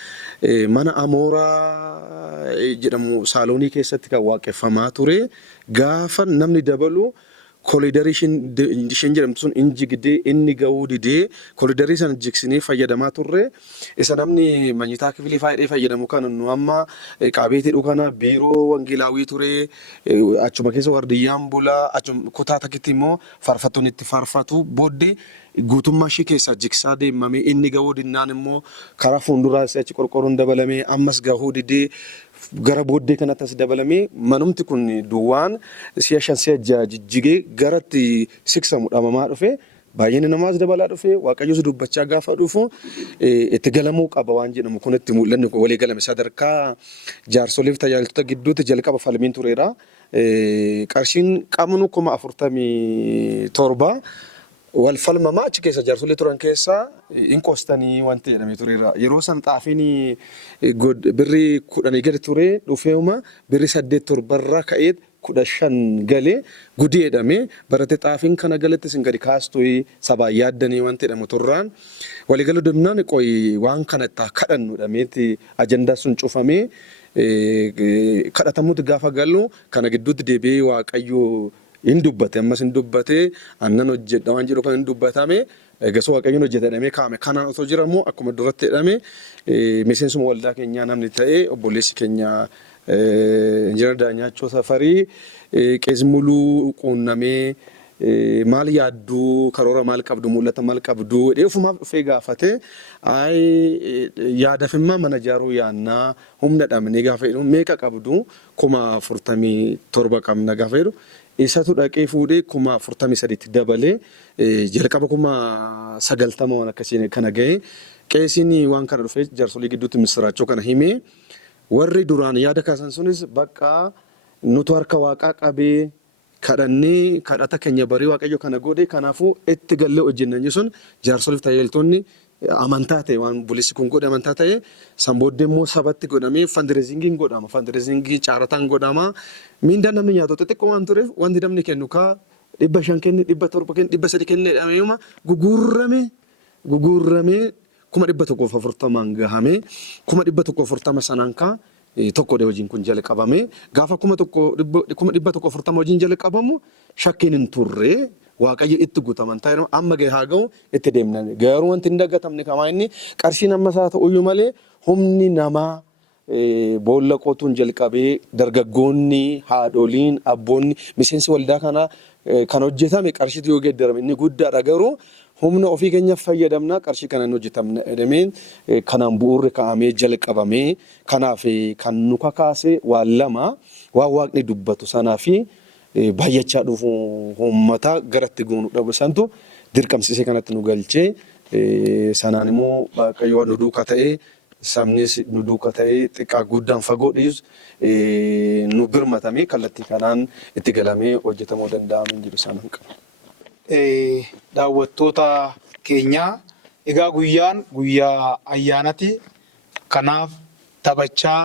mana Amooraa jedhamu saaloonii keessatti kan waaqeffamaa ture. Gaafa namni dabalu koolidarii isheen jedhamtu sun in jigdee inni ga'uu didee koolidarii sana jigsinee fayyadamaa turre. Isa namni manyitaa kifilii faayidhee fayyadamu kan nu amma qabeetii dhukana biiroo wangeelaawwii ture achuma keessa wardiyyaan bulaa achuma kutaa takkitti immoo faarfattoonni itti faarfatu booddee guutummaa ishee keessa jigsaa deemamee inni ga'uu dinnaan immoo karaa fuulduraa achi qorqorroon dabalamee ammas ga'uu didee gara booddee kanatti as dabalamee manumti kun duwwaan si'a 5 jijjigee garatti siksamu dhamamaa dhufe. Baay'inni namaas dabalaa dhufe Waaqayyoos dubbachaa gaafa dhufu itti galamuu qaba waan jedhamu kun itti mul'anni walii galame sadarkaa jaarsoliif tajaajiltoota gidduutti jalqaba falmiin tureera. Qarshiin qabnu 47 wal falmamaa achi keessa jaarsolee turan keessaa in qoostanii wanti jedhamee tureera. Yeroo san xaafiin birrii 10 gadi ture dhufeuma birrii 8 irraa ka'ee 15 galee gudii jedhamee barate xaafiin kana galatti sin gadi kaastu sabaa yaaddanii wanti jedhamu turraan waliigaluu deemnaan qoy waan kana itti kadhannu dhameeti ajandaa sun cufamee kadhatamuuti gaafa galu kana gidduutti deebi'ee Waaqayyo in dubbate ammas in dubbate annan hojjedha waan jedhu kan in dubbatame eegasoo Waaqayyoon hojjetame kaame kanaan osoo jiramu akkuma duratti jedhame miseensuma waldaa keenyaa namni ta'e obboleessi keenya Injiinar Daanyachoo Safarii qees muluu quunnamee maal yaaddu karoora maal qabdu mul'ata maal qabdu ofumaaf dhufee gaafate yaadafimmaa mana ijaaruu yaannaa humna dhabnee gaafa jedhu meeqa qabdu 47 qabna gaafa jedhu isatu dhaqee fuudhee 43 dabalee jalqaba 90 waan akkasiin kana ga'e qeesiin waan kana dhufee jaarsolii gidduutti misiraachoo kana himee warri duraan yaada kaasan sunis bakka nutu harka Waaqaa qabee kadhannee kadhata keenya barii Waaqayyo kana godhe kanaafuu itti gallee hojjennanii sun jaarsoliif tajaajiltoonni amantaa ta'e waan bulissi kun godhe amantaa ta'e san booddee immoo sabatti godhamee fandireezingiin godhama. Fandireezingii caarataan godhama. Miindaa namni nyaatu xixiqqoo waan tureef wanti namni kennu 500 kenne 700 kenne 300 kenne jedhamee gugurramee 140 gahame 140 sanaan tokko de hojiin kun jalqabame gaafa 140 hojiin jalqabamu shakkiin hin turre Waaqayyo itti guutaman ta'e amma gahee haa ga'u itti deemnan garuu wanti hin dagatamne kamaa inni qarshiin amma isaa ta'uyyuu malee humni namaa boolla qotuun jalqabee dargaggoonni haadholiin abboonni miseensi waldaa kana kan hojjetame qarshiitu yoo geeddarame inni guddaadha garuu humna ofii keenyaaf fayyadamna qarshii kana hojjetamna jedhameen kanaan bu'uurri kaa'amee jalqabamee kanaaf kan nu kakaase waan lama waan Waaqni dubbatu sanaa fi baay'achaa dhufu uummata garatti goonu dhabu santu dirqamsiisee kanatti nu galchee sanaan immoo Waaqayyo nu duukaa ta'ee sabnis nu duukaa ta'ee xiqqaa guddaan fagoo dhiisu nu birmatamee kallattii kanaan itti galamee hojjetamuu danda'aman jedhu sanaan qaba. Daawwattoota keenyaa egaa guyyaan guyyaa ayyaanati kanaaf taphachaa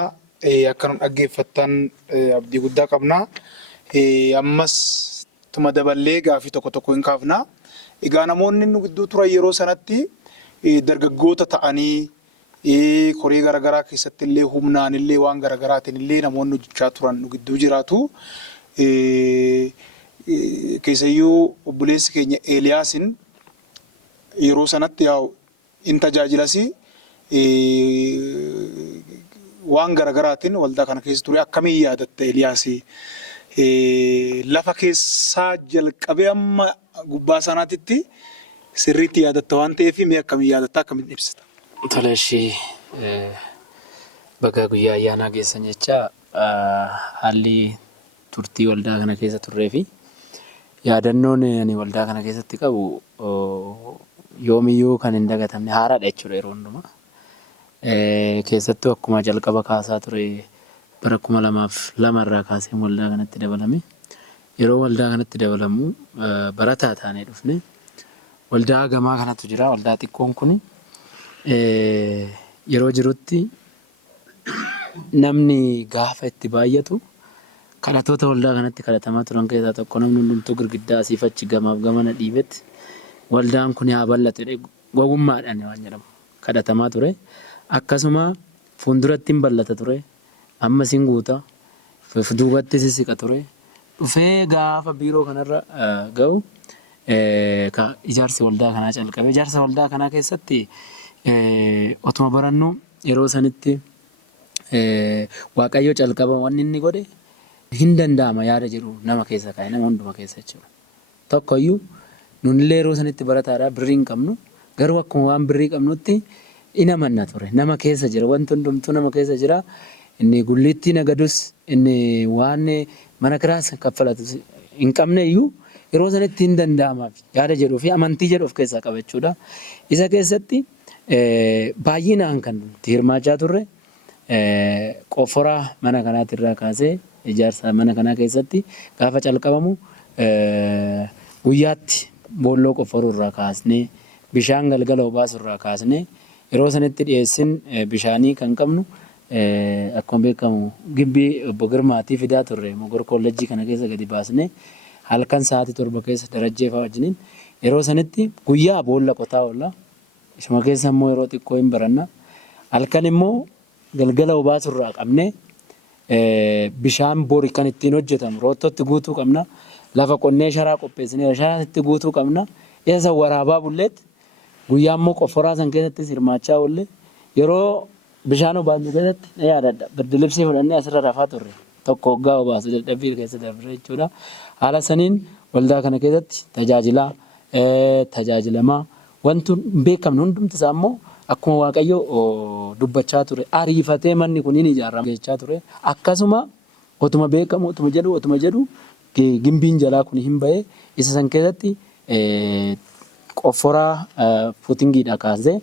akka nu dhaggeeffattan abdii guddaa qabna. Ammas tuma daballee gaafii tokko hin kaafna. Egaa namoonni nu gidduu turan yeroo sanatti dargaggoota ta'anii koree garaagaraa keessatti illee humnaan illee waan garaagaraatiin illee namoonni hojjechaa turan nu gidduu jiraatu. Keessayyuu obboleessi keenya Eeliyaasin yeroo sanatti in tajaajilasi waan garaagaraatiin waldaa kana keessa ture akkamiin yaadatta Eeliyaasi lafa keessaa jalqabee amma gubbaa sanaatitti sirriitti yaadatta waan ta'eef mee akkamiin yaadatta akkamiin ibsita? Toleeshii baga guyyaa ayyaanaa geessan jecha haalli turtii waldaa kana keessa turree fi yaadannoon ani waldaa kana keessatti qabu yoomiyyuu kan hin dagatamne haaraadha jechuudha yeroo hundumaa. Keessattuu akkuma jalqaba kaasaa ture bara 2002 irraa kaasee waldaa kanatti dabalame. Yeroo waldaa kanatti dabalamu barataa taanee dhufne waldaa gamaa kanatu jira. Waldaa xiqqoon kuni yeroo jirutti namni gaafa itti baay'atu kadhatoota waldaa kanatti kadhatamaa turan keessaa tokko namni hundumtuu girgiddaa asiif achi gamaaf gamana dhiibetti waldaan kun haa bal'atu gogummaadhaan waan jedhamu kadhatamaa ture. Akkasuma fuulduratti hin bal'ata ture. Ammas hin guuta. Duubatti sissiqa ture. Dhufee gaafa biiroo kanarra ga'u ijaarsi waldaa kanaa calqabe. Ijaarsa waldaa kanaa keessatti otuma barannu yeroo sanitti Waaqayyo calqaba wanni inni godhe hin danda'ama yaada jedhu nama keessa kaa'e nama hunduma keessa jechuudha. Tokkoyyuu nunillee yeroo sanitti barataadhaa birrii hin qabnu garuu akkuma waan birrii qabnutti ina manna ture nama keessa jira wanti hundumtuu nama keessa jira inni gullittii nagadus inni waan mana kiraas kaffalatu hin qabne iyyuu yeroo sanitti hin danda'amaaf yaada jedhuu fi amantii jedhu of keessaa qaba jechuudha. Isa keessatti baay'inaan kan hirmaachaa turre qofforaa mana kanaatirraa kaasee ijaarsa mana kanaa keessatti gaafa calqabamu guyyaatti boolloo qofforuurraa kaasnee bishaan galgala obaasurraa kaasnee yeroo sanitti dhiyeessin bishaanii kan qabnu akkuma beekamu gibbii obbo Girmaatii fidaa turre Mogor kolleejjii kana keessa gadi baasnee halkan sa'aatii 7 keessa darajjee fa'aa wajjiniin yeroo sanitti guyyaa boolla qotaa oolla. Isuma keessa immoo yeroo xiqqoo hin baranna. Halkan immoo galgala obaasurraa qabnee bishaan bori kan ittiin hojjetamu roottootti guutuu qabna. Lafa qonnee sharaa qopheessinee sharaatti guutuu qabna. Isa waraabaa bulleetti guyyaa immoo qofforaa san keessatti hirmaachaa oolle yeroo bishaan obaasnu keessatti na yaadadha. Birdi libsii fudhannee asirra rafaa turre. Tokko hoggaa obaasu dadhabbii keessa darbe jechuudha. Haala saniin waldaa kana keessatti tajaajilamaa wanti beekamnu hundumti isaa immoo akkuma Waaqayyo dubbachaa ture ariifatee manni kun ni ijaarama jechaa ture. Akkasuma otuma beekamu otuma jedhu gimbiin jalaa kun hin ba'e isa san keessatti qofforaa fuutingiidhaa kaasee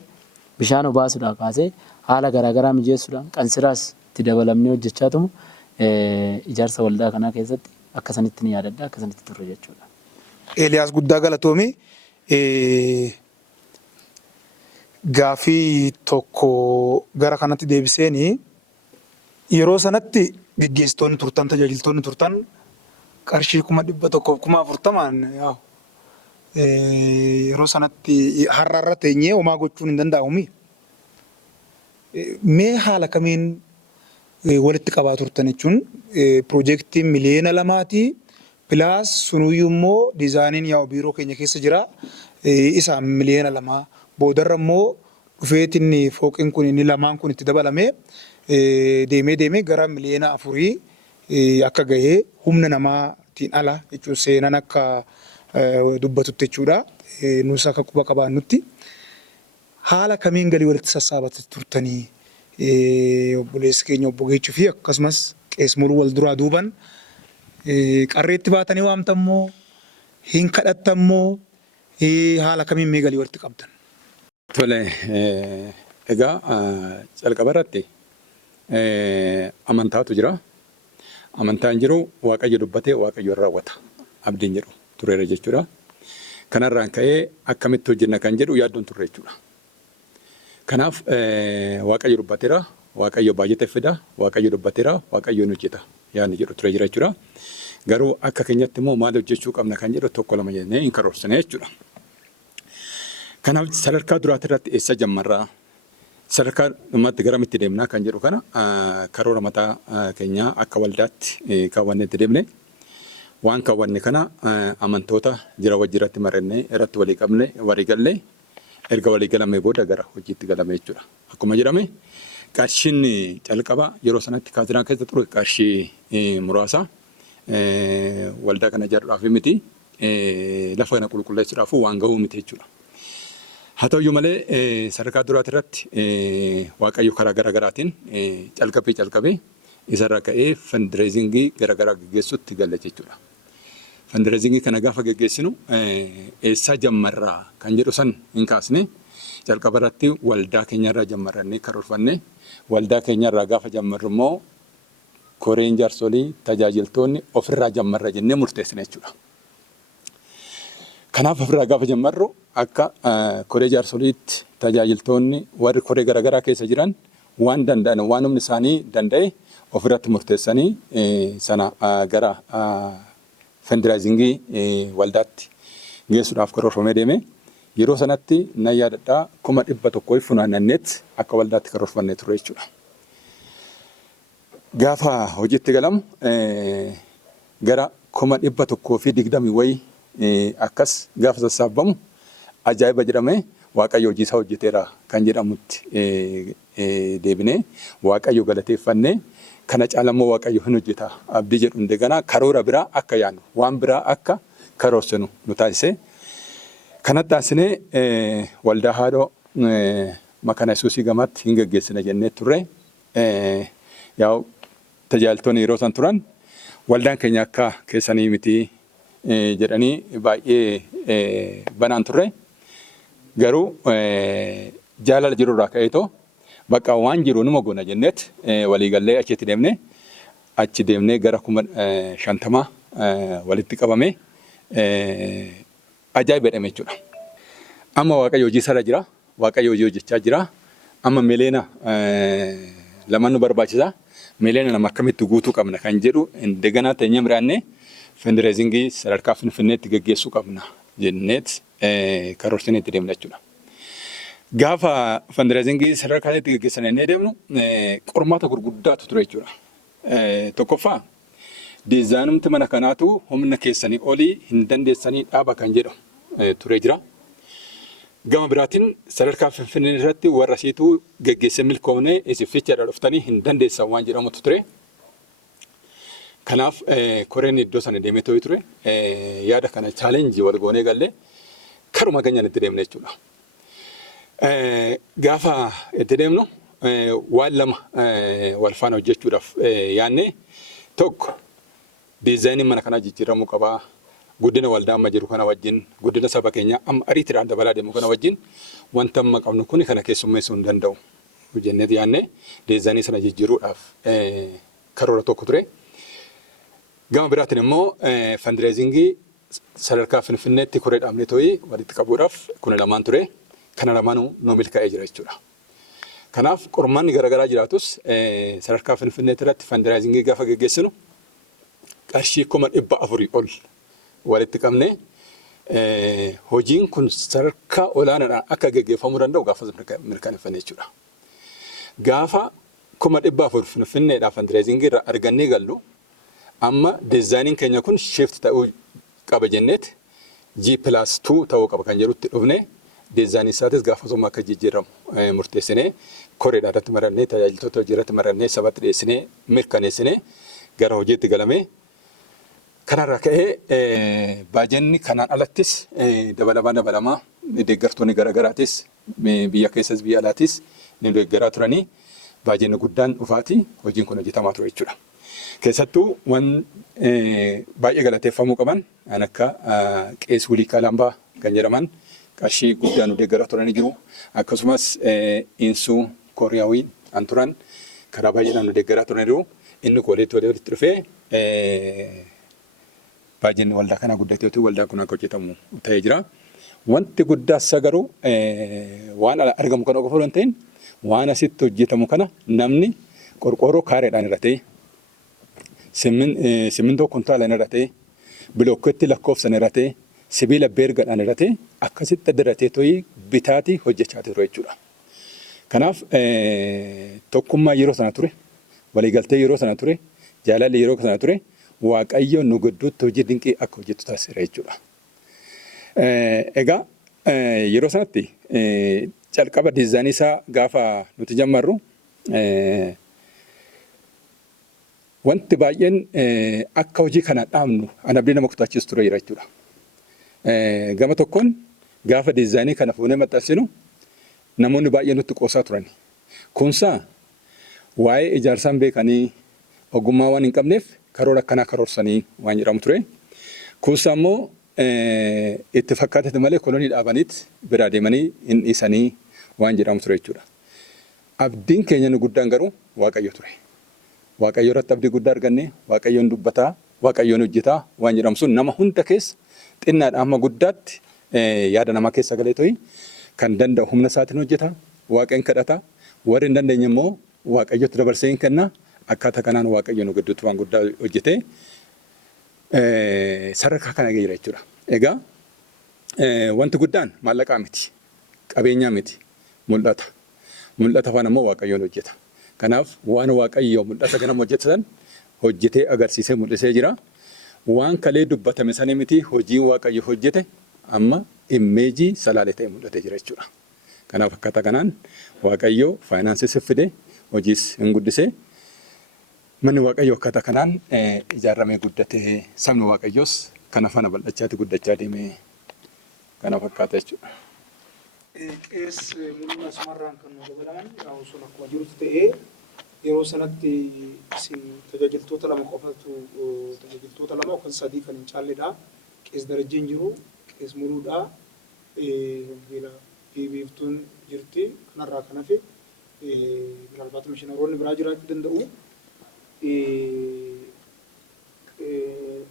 bishaan obaasuudhaa kaasee haala garaagaraa mijeessuudhaan qansiraas itti dabalamnee hojjechaa tumu ijaarsa waldaa kanaa keessatti akkasanitti ni yaadadha akkasanitti turre jechuudha. Eeliyaas guddaa galatoomii gaafii tokko gara kanatti deebiseeni yeroo sanatti gaggeessitoonni turtan tajaajiltoonni turtan qarshii 140,040 yeroo sanatti har'arra teenyee homaa gochuun hin danda'amu. Mee haala kamiin walitti qabaa turtan jechuun piroojeektiin miliyoona 2 pilaas sunuyyuu immoo diizaaniin yaa'u biiroo keenya keessa jira isaan miliyoona 2 boodarra immoo dhufeetiin fooqiin kun inni lamaan kun itti dabalamee deemee gara miliyoona 4 akka gahee humna namaatiin ala jechuun seenan akka dubbatutti jechuudha. Nus akka quba qabaannutti haala kamiin galii walitti sassaabatte turtanii obboleessi keenya obbo Geechuu fi akkasumas qeesmuruu wal duraa duuban qarreetti baatanii waamtammoo hin kadhattammoo haala kamiin mee galii walitti qabdan? Tole egaa calqaba irratti amantaatu jira. Amantaan jiru Waaqayyo dubbatee Waaqayyo raawwata abdiin jedhu tureera jechuudha. Kanarraan ka'ee akkamitti hojjenna kan jedhu yaaddoon turre jechuudha. Kanaaf Waaqayyo dubbateera Waaqayyo baay'ate fida Waaqayyo dubbateera Waaqayyo hojjeta yaadni jedhu ture jira jechuudha. Garuu akka keenyatti immoo maal hojjechuu qabna kan jedhu tokko lama jennee hin karoorsine jechuudha. Kanaaf sadarkaa duraatti irratti eessa jammarraa sadarkaa dhumaatti garamitti deemnaa kan jedhu kana karoora mataa keenyaa akka waldaatti kaawwannee itti deemne waan kaawwanne kana amantoota jira wajjiratti marannee irratti walii gallee erga walii galamee booda gara hojiitti galame jechuudha. Akkuma jedhame qarshiin calqaba yeroo sanatti kaazinaa keessa ture qarshii muraasa waldaa kana ijaaruudhaaf miti lafa kana qulqulleessuudhaaf waan gahuu miti jechuudha. Haa ta'uyyuu malee sadarkaa duraatti irratti Waaqayyo karaa garaagaraatiin calqabee isarraa ka'ee fandireezingii garaagaraa gaggeessuutti galle jechuudha. Fandireezingii kana gaafa gaggeessinu eessaa jammarraa kan jedhu san hin kaasne calqaba irratti waldaa keenyarraa jammarrannee karoorfanne waldaa keenyarraa gaafa jammarru immoo koreen jaarsolii tajaajiltoonni ofirraa jammarra jennee murteessine jechuudha. Kanaaf ofirraa gaafa jammarru akka koree jaarsoliitti tajaajiltoonni warri koree garaagaraa keessa jiran waan danda'an waan humni isaanii danda'e ofirratti murteessanii sana gara fandiraayizingii waldaatti geessuudhaaf karoorfamee deeme. Yeroo sanatti na yaadadhaa 100,000 funaannanneet akka waldaatti karoorfannee ture jechuudha. Gaafa hojiitti galamu gara 120 wayii akkas gaafa sassaabamu ajaa'iba jedhamee Waaqayyo hojii isaa hojjeteera kan jedhamutti deebinee Waaqayyo galateeffannee kana caalammoo Waaqayyo hin hojjeta abdii jedhu indegana karoora biraa akka yaannu waan biraa akka karoorsinu nu taasise. Kanatti aansinee waldaa haadhoo Makana Yesuusii gamaatti hin gaggeessina jennee turre. Yaa'u tajaajiltoonni yeroo san turan waldaan keenya akka keessanii miti jedhanii baay'ee banaan turre. Garuu jaalala jirurraa ka'eetoo bakka waan jiru numa goona jenneet waliigallee achi deemnee gara 50 walitti qabame ajaa'iba jedhame jechuudha. Amma Waaqayyo hojii sarara jira. Waaqayyo hojii hojjechaa jira. Amma mileena lama nu barbaachisa. Mileena lama akkamitti guutuu qabna kan jedhu indegana teenyee miraannee fandiraayizingii sadarkaa Finfinneetti gaggeessuu qabna jenneet karoorsinee itti deemna jechuudha. Gaafa fandiraayizingii sadarkaa itti gaggeessan inni deemnu qormaata gurguddaatu ture jechuudha. Tokkoffaa diizaanumti mana kanaatu humna keessanii olii hin dandeessanii dhaaba kan jedhu ture jira. Gama biraatiin sadarkaa Finfinnee irratti warra siituu gaggeessee milkoomnee isifichaadha dhuftanii hin dandeessan waan jedhamutu ture. Kanaaf koreen iddoo sana deemee ture yaada kana chaalenjii wal goonee gallee karuma keenyaan itti deemne jechuudha. Gaafa itti deemnu waan lama wal faana hojjechuudhaaf yaanne tokko diizaayinii mana kanaa jijjiiramuu qabaa. Guddina waldaa amma jiru kana wajjin guddina saba keenyaa amma ariitiidhaan dabalaa deemu kana wajjin wanta amma qabnu kun kana keessummeessuu hin danda'u jennee yaanne diizaayinii sana jijjiiruudhaaf karoora tokko ture. Gama biraatiin immoo fandiraayizingii sadarkaa Finfinneetti koree dhaabnee too'ii walitti qabuudhaaf kun lamaan ture. Kana lamaanuu nu milkaa'ee jira jechuudha. Kanaaf qormaanni garaagaraa jiraatus sadarkaa Finfinneetti irratti fandiraayizingii gaafa gaggeessinu qarshii 400 ol walitti qabnee hojiin kun sadarkaa olaanaadhaan akka gaggeeffamuu danda'u gaafa mirkaneeffannee jechuudha. Gaafa 400 Finfinneedhaa fandiraayizingii irraa argannee gallu amma diizaayiniin keenya kun shift ta'uu qaba jenneet G+2 ta'uu qaba kan jedhutti dhufne diizaayinii isaatis gaafasuma akka jijjiiramu murteessinee koreedhaa irratti marannee tajaajiltoota hojii irratti marannee sabatti dhiyeessinee mirkaneessinee gara hojiitti galamee kanarraa ka'ee baajenni kanaan alattis dabalamaa deeggartoonni garaagaraatis biyya keessas biyya alaatis ni deeggaraa turanii baajenni guddaan dhufaatii hojiin kun hojjetamaa ture jechuudha. Keessattuu waan baay'ee galateeffamuu qaban kan akka Qees Wulii Kalambaa kan jedhaman qarshii guddaan nu deeggaraa turanii jiru. Akkasumas Insuu Kooriyaawii an turan karaa baay'eedhaan nu deeggaraa turanii jiru. Inni walitti dhufee baajenni waldaa kana guddateetu waldaa kun akka hojjetamu ta'ee jira. Wanti guddaasa garuu waan argamu kana qofa hin ta'in waan asitti hojjetamu kana namni qorqoorroo kaareedhaan irra ta'e simmintoo kuntaalaan irra ta'e bilookeetti lakkoofsan irra ta'e sibiila beergadhaan irra ta'e akkasitti adda too'ii bitaatii hojjechaa ture jechuudha. Kanaaf tokkummaa yeroo sana ture, waliigaltee yeroo sana ture, jaalalli yeroo sana ture, Waaqayyo nu gidduutti hojii dinqii akka hojjetu taasiseera jechuudha. Egaa yeroo sanatti calqaba diizaayinii isaa gaafa nuti jammarru wanti baay'een akka hojii kana dhaabnu abdii nama kutaachisu ture jira jechuudha. Gama tokkoon gaafa diizaayinii kana fuunee maxxansinu namoonni baay'een nutti qoosaa turan. Kunsaa waa'ee ijaarsaan beekanii ogummaa waan hin qabneef karoora akkanaa karoorsanii waan jedhamu ture. Kunsaa immoo itti fakkaatete malee kolonii dhaabaniit biraa deemanii hin dhiisanii waan jedhamu ture jechuudha. Abdiin keenya nu guddaan garuu Waaqayyo ture. Waaqayyo irratti abdii guddaa arganne, Waaqayyoon dubbataa, Waaqayyoon hojjetaa waan jedhamu sun nama hunda keessa xinnaadhaan amma guddaatti yaada namaa keessa galee to'i kan danda'u humna isaatiin hojjeta waaqeen kadhata warri hin dandeenye immoo waaqayyotti dabarsee hin kenna akkaataa kanaan waaqayyo nu gidduutti waan guddaa hojjete sadarkaa kana ga'eera jechuudha. Egaa wanti guddaan maallaqaa miti qabeenyaa miti mul'ata. Mul'ata waan ammoo waaqayyoon hojjeta. Kanaaf waan waaqayyo mul'ata ganama hojjetan hojjetee agarsiisee mul'isee jira. Waan kalee dubbatame sanii miti hojiin waaqayyo hojjete amma immeejii salaalee ta'e mul'atee jira jechuudha. Kanaaf akkaataa kanaan waaqayyo faayinaansii siffide hojiis hin guddisee manni waaqayyo akkaataa kanaan ijaaramee guddatee sabni waaqayyoos kana faana bal'achaati guddachaa deemee kana fakkaata jechuudha. Qees mul'ina sumarraan kan nu dabalaan yaa'u sun akkuma jirutti ta'ee yeroo sanatti isin tajaajiltoota lama qofatu tajaajiltoota lama yookaan sadii kan hin caalledha. Qees darajjeen jiru qees muluudha. Biiftuun jirti kanarraa kan hafe bilaalbaata mishiinaroonni biraa jiraachuu danda'u.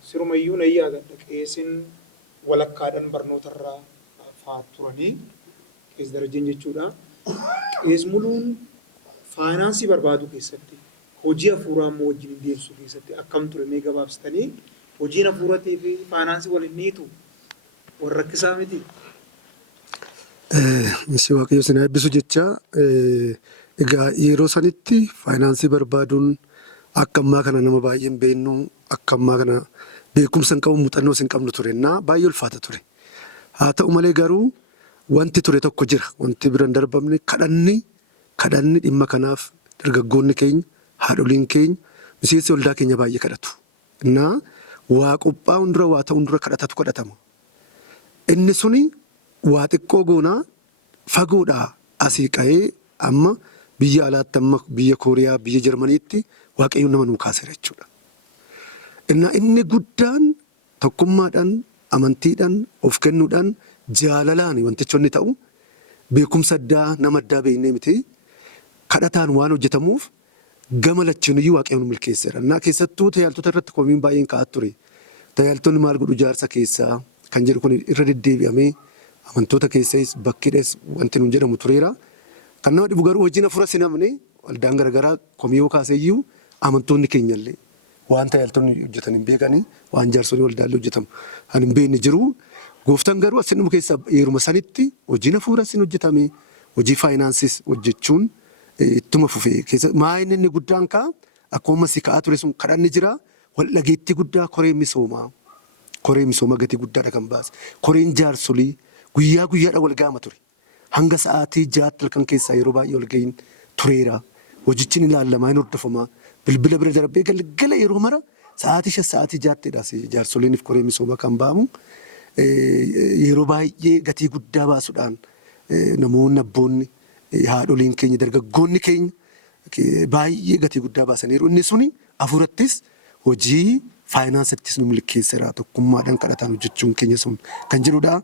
Sirumayyuu nan yaadadha qeesiin walakkaadhaan barnootarraa fa'aa turanii qees darajjeen jechuudha. Qees muluun faayinaansii barbaadu keessatti hojii hafuuraa immoo wajjin deemsuu keessatti akkam ture mee gabaabsitanii hojiin hafuuratii fi faayinaansii waliin niitu warra rakkisaa miti. Misi waaqayyo sin eebbisu jecha egaa yeroo sanitti faayinaansii barbaaduun akka ammaa kana nama baay'een beeknu akka ammaa kana beekumsa hin qabu muuxannoo hin qabnu turennaa baay'ee ulfaata ture. Haa ta'u malee garuu wanti ture tokko jira wanti bira hin darbamne kadhanni dhimma kanaaf dargaggoonni keenya haadholiin keenya miseensi waldaa keenya baay'ee kadhatu. Innaa waa qophaa hundura waa ta'u hundura kadhatatu kadhatama. Inni suni waa xiqqoo goonaa fagoodhaa asii qa'ee amma biyya alaatti amma biyya Kooriyaa biyya Jarmaniitti waaqayyoon nama nuu kaaseera jechuudha. Inni guddaan tokkummaadhaan amantiidhaan of kennuudhaan jaalalaan wantichonni ta'u beekumsa addaa nama addaa beeknee miti kadhataan waan hojjetamuuf gama lachuuniyyuu waaqayyoon milkeesseera. Keessattuu tajaajiltoota irratti komiin baay'een ka'aa ture. Tajaajiltoonni maal godhu jaarsa keessaa kan jedhu kun irra deddeebi'amee amantoota keessas bakkeedhas wanti nuun jedhamu tureera. Kan nama dhibu garuu hojiin hafuura sin amne waldaan garaagaraa komii yoo kaaseyyuu amantoonni keenyallee waan tajaajiltoonni hojjetan hin beekanii waan jaarsonni waldaallee hojjetamu kan hin beekne jiru. Gooftaan garuu asin dhumu keessa yeruma sanitti hojiin hafuura sin hojjetame hojii faayinaansiis hojjechuun ittuma fufee keessa maayinni inni guddaan kaa akkuma si ka'aa ture sun kadhanni jira wal dhageettii guddaa koree misoomaa gatii guddaadha kan baase koreen jaarsolii guyyaa guyyaadha wal gaama ture hanga sa'aatii 6 halkan keessaa yeroo baay'ee wal ga'iin tureera hojichi ni ilaalamaa hin hordofamaa bilbila bira darbee galgala yeroo mara sa'aatii 5 sa'aatii 6 jaarsoliiniif koree misoomaa kan ba'amu yeroo baay'ee gatii guddaa baasuudhaan namoonni abboonni haadholiin keenya dargaggoonni keenya baay'ee gatii guddaa baasaniiru. Inni suni hafuurattis hojii faayinaansattis nu milkeesseera tokkummaadhaan kadhataan hojjechuun keenya sun kan jedhudha.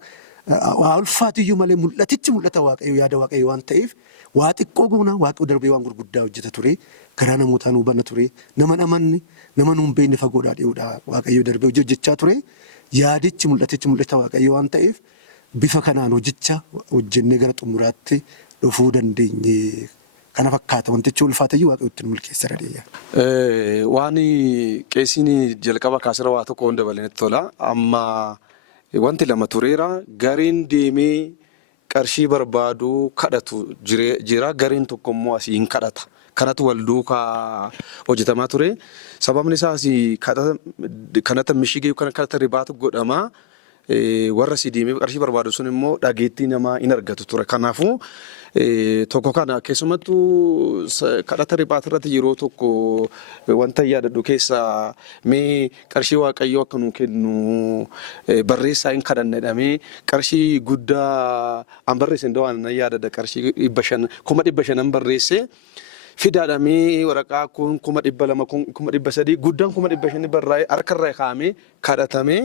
Waa ulfaatiyyuu malee mul'atichi mul'ata waaqayyo yaada waaqayyo waan ta'eef waa xiqqoo goonaa waaqayyo darbee waan gurguddaa hojjeta ture garaa namootaa nu hubanna ture nama namanni nama nu hin beekne fagoodhaa dhi'uudha waaqayyo darbee hojjechaa ture yaadichi mul'atichi mul'ata waaqayyo waan ta'eef bifa kanaan hojicha hojjennee gara xumuraatti dhufuu dandeenye kana fakkaata wantichi ulfaatayyuu waaqayyo ittiin milkeessara deeyya. Waan qeesiin jalqaba kaasira waa tokko hunda bal'inatti tola amma wanti lama tureera gariin deemee qarshii barbaadu kadhatu jira gariin tokko immoo asii hin kadhata kanatu wal duukaa hojjetamaa ture sababni isaas kanata mishigee kan kadhata ribaatu godhama warra si deemee qarshii barbaadu sun immoo dhageettii namaa hin argatu ture kanaafuu tokko kana keessumattuu kadhata ribaata irratti yeroo tokko wanta yaadadhu keessa mee qarshii waaqayyoo akka nu kennu barreessaa hin kadhannedhamee qarshii guddaa an barreesse indoo waan yaadadha qarshii 500 barreesse fidaadhamee waraqaa kun 200 200 guddaan 500 barraa'ee harkarraa kaa'amee kadhatamee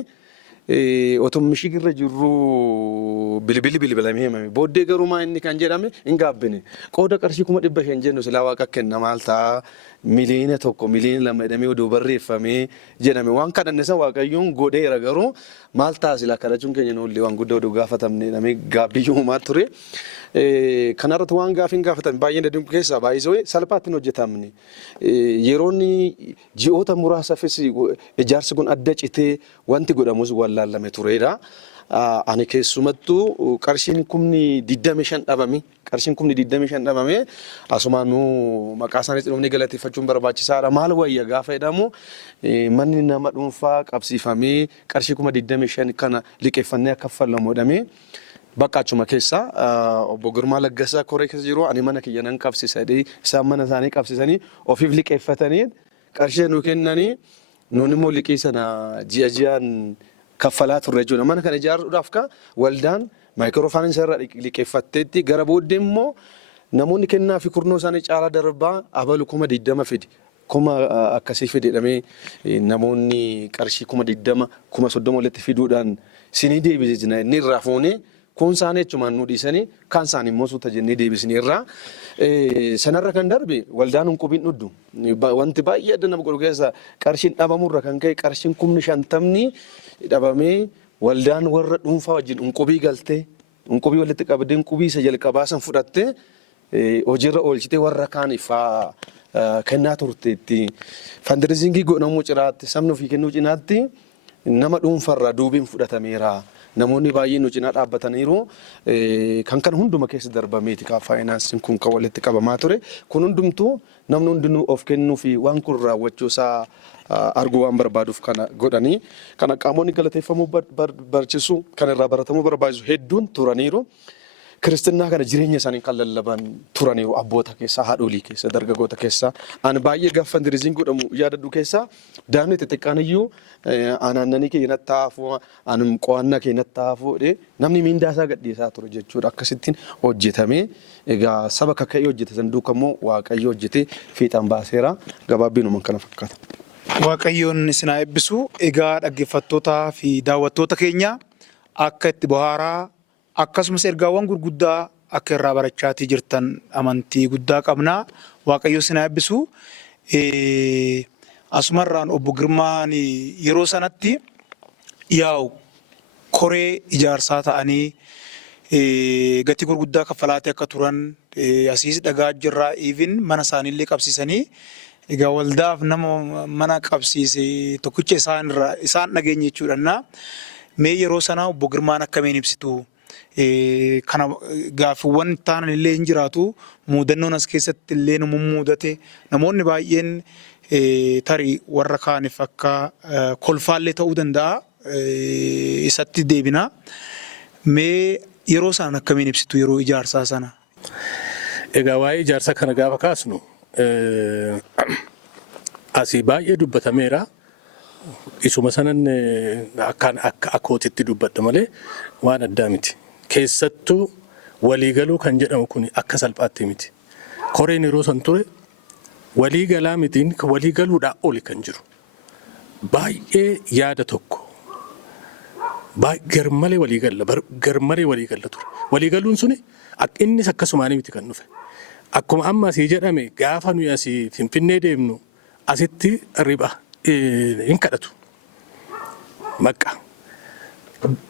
otoo mishigirra jirru bilbilamee himame. Booddee garumaa inni kan jedhame hin gaabbine. Qooda qarshii 100,000 jennu silaa waaqa kenna maal ta'a miliyoona 1 miliyoona 2 jedhamee odoo barreeffamee jedhame. Waan kadhanne san waaqayyoon godheera garuu maal ta'a silaa kadhachuun keenya nollee waan guddaa odoo gaafatamne jedhamee gaabbiyyuu uumaa ture. Kanarratti waan gaafiin gaafatame baay'een dadinqu keessaa baay'isoo salphaatti hin hojjetamne. Yeroonni ji'oota muraasaafis ijaarsi kun adda citee wanti godhamus wallaalame turedha. Ani keessumattuu qarshiin 25,000 dhabame. Qarshiin 25,000 dhabame asumaanuu maqaa isaaniitti dhufnee galateeffachuun barbaachisaadha. Maal wayya gaafa jedhamu manni nama dhuunfaa qabsiifamee qarshii 25,000 kana liqeeffannee akka kaffalamu jedhamee bakka achuma keessa obbo Girmaa Laggasaa koree keessa jiru ani mana kiyya nan qabsiisadhe isaan mana isaanii qabsiisanii ofiif liqeeffatanii qarshii nu kennanii nuun immoo liqii sana ji'aan kaffalaa turre jechuudha. Mana kana ijaaruudhaaf ka waldaan maayikiroofaayinaansii irraa liqeeffatteetti gara booddee immoo namoonni kennaa fi kurnoo isaanii caalaa darbaa abalu 20,000 fidi. Kuma akkasii fidedhamee namoonni qarshii 20,000 30,000 walitti fiduudhaan sinii deebisne inni irraa fuunee kun isaanii jechumaan nu dhiisanii kan isaanii immoo suuta jennee deebisne irraa sanarra kan darbe waldaan hunqubiin dhuddu wanti baay'ee adda nama godhu keessa qarshiin dhabamurra kan ka'e qarshiin 50,000 dhabamee waldaan warra dhuunfaa wajjin hunqubii galtee hunqubii walitti qabdee hunqubii isa jalqabaa san fudhattee hojiirra oolchitee warra kaaniif kennaa turteetti. Fandirizingii godhamuu cinaatti sabni ofii kennuu cinaatti nama dhuunfarraa duubiin fudhatameera. Namoonni baay'een nu cinaa dhaabbataniiru kan kana hunduma keessa darbameeti kaa faayinaansiin kun kan walitti qabamaa ture. Kun hundumtuu namni hundinuu of kennuu fi waan kun raawwachuu isaa arguu waan barbaaduuf kana godhanii kana qaamonni galateeffamuu barbaachisu kan irraa baratamuu barbaachisu hedduun turaniiru. Kiristinnaa kana jireenya isaanii kan lallaban turaniiru abboota keessaa haadholii keessa dargaggoota keessaa ani baay'ee gaafa fandiriziin godhamu yaadadhu keessaa daa'imni xixiqqaan iyyuu anaannanii keenyatti taa'aafuu anum qo'annaa keenyatti taa'aafuu namni miindaa isaa gadhiisaa ture jechuudha. Akkasittiin hojjetamee egaa saba kakka'ee hojjetan duuka immoo waaqayyo hojjetee fiixaan baaseera. Gabaabbiinuma kana fakkaata. Waaqayyoon isin haa eebbisu. Egaa dhaggeeffattootaa fi daawwattoota keenya akka itti bohaaraa akkasumas ergaawwan gurguddaa akka irraa barachaatii jirtan amantii guddaa qabna. Waaqayyo isin haa eebbisu. Asumarraan obbo Girmaan yeroo sanatti yaa'u koree ijaarsaa ta'anii gatii gurguddaa kaffalaatee akka turan asiis dhagaa jirraa even mana isaaniillee qabsiisanii egaa waldaaf nama mana qabsiise tokkicha isaan dhageenye jechuudha. Mee yeroo sanaa obbo Girmaan akkamiin ibsitu? Kana gaaffiiwwan taanan illee hin jiraatu muudannoon as keessatti illee nu muudate namoonni baay'een tarii warra kaaniif akka kolfaallee ta'uu danda'a isatti deebina. Mee yeroo sana akkamiin ibsitu yeroo ijaarsaa sana? Egaa waa'ee ijaarsa kana gaafa kaasnu asii baay'ee dubbatameera. Isuma sanan akka akkootitti dubbadha malee waan addaa miti. Keessattuu waliigaluu kan jedhamu kun akka salphaatti miti. Koreen yeroo san ture waliigalaa mitiin waliigaluudhaa oli kan jiru. Baay'ee yaada tokko. Garmalee waliigalla ture. Waliigaluun suni innis akkasumaan miti kan dhufe. Akkuma amma asii jedhame gaafa nuyi asii Finfinnee deemnu asitti riba hin kadhatu. Maqaa.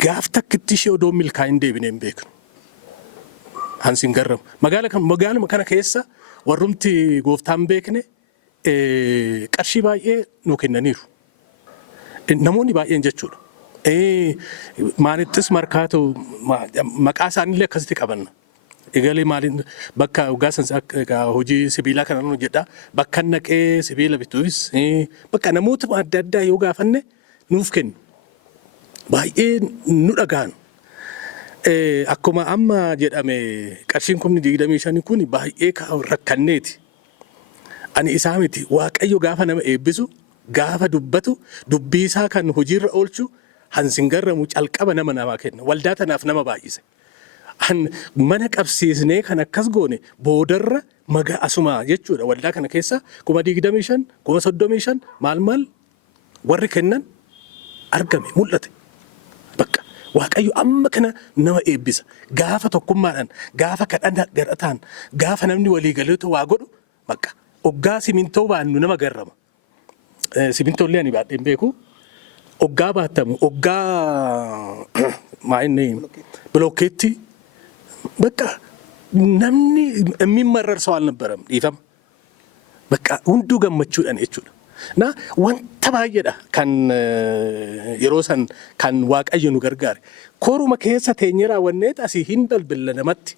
Gaaf takkitti ishee odoo milkaa'in deebinee hin beeknu. Hansin garramu. Magaaluma kana keessa warrumti gooftaan beekne qarshii baay'ee nu kennaniiru. Namoonni baay'een jechuudha. Maalittis markaatu maqaa isaaniillee akkasitti qabanna. Egalee maaliin bakka dhugaa hojii sibiilaa kana hojjedha. Bakka naqee sibiila bituus bakka namoota adda addaa yoo gaafanne nuuf kennu. Baay'ee nu dhagaan. Akkuma amma jedhame qarshiin 25,000 kun baay'ee rakkanneeti. Ani isaa miti waaqayyo gaafa nama eebbisu gaafa dubbatu dubbii isaa kan hojiirra oolchu hansin garramu calqaba namaa kenna. Waldaa tanaaf nama baay'ise. Mana qabsiisnee kan akkas goone boodarra magaa asumaa jechuudha. Waldaa kana keessa 25,000 35,000 maal warri kennan argame mul'ate. Waaqayyo amma kana nama eebbisa. Gaafa tokkummaadhaan, gaafa kadhataan, gaafa namni walii galeetu waa godhu bakka oggaa simintoo baannu nama garrama. Simintoo illee ani baadheen beeku. Oggaa baatamu, oggaa bilookeetti bakka namni mimmarrarsa alነበረም dhiifama. Bakka hunduu gammachuudhaan jechuudha. Na wanta baay'eedha kan yeroo san kan Waaqayyo nu gargaare. Koruma keessa teenye raawwannee asii hin balbilla namatti.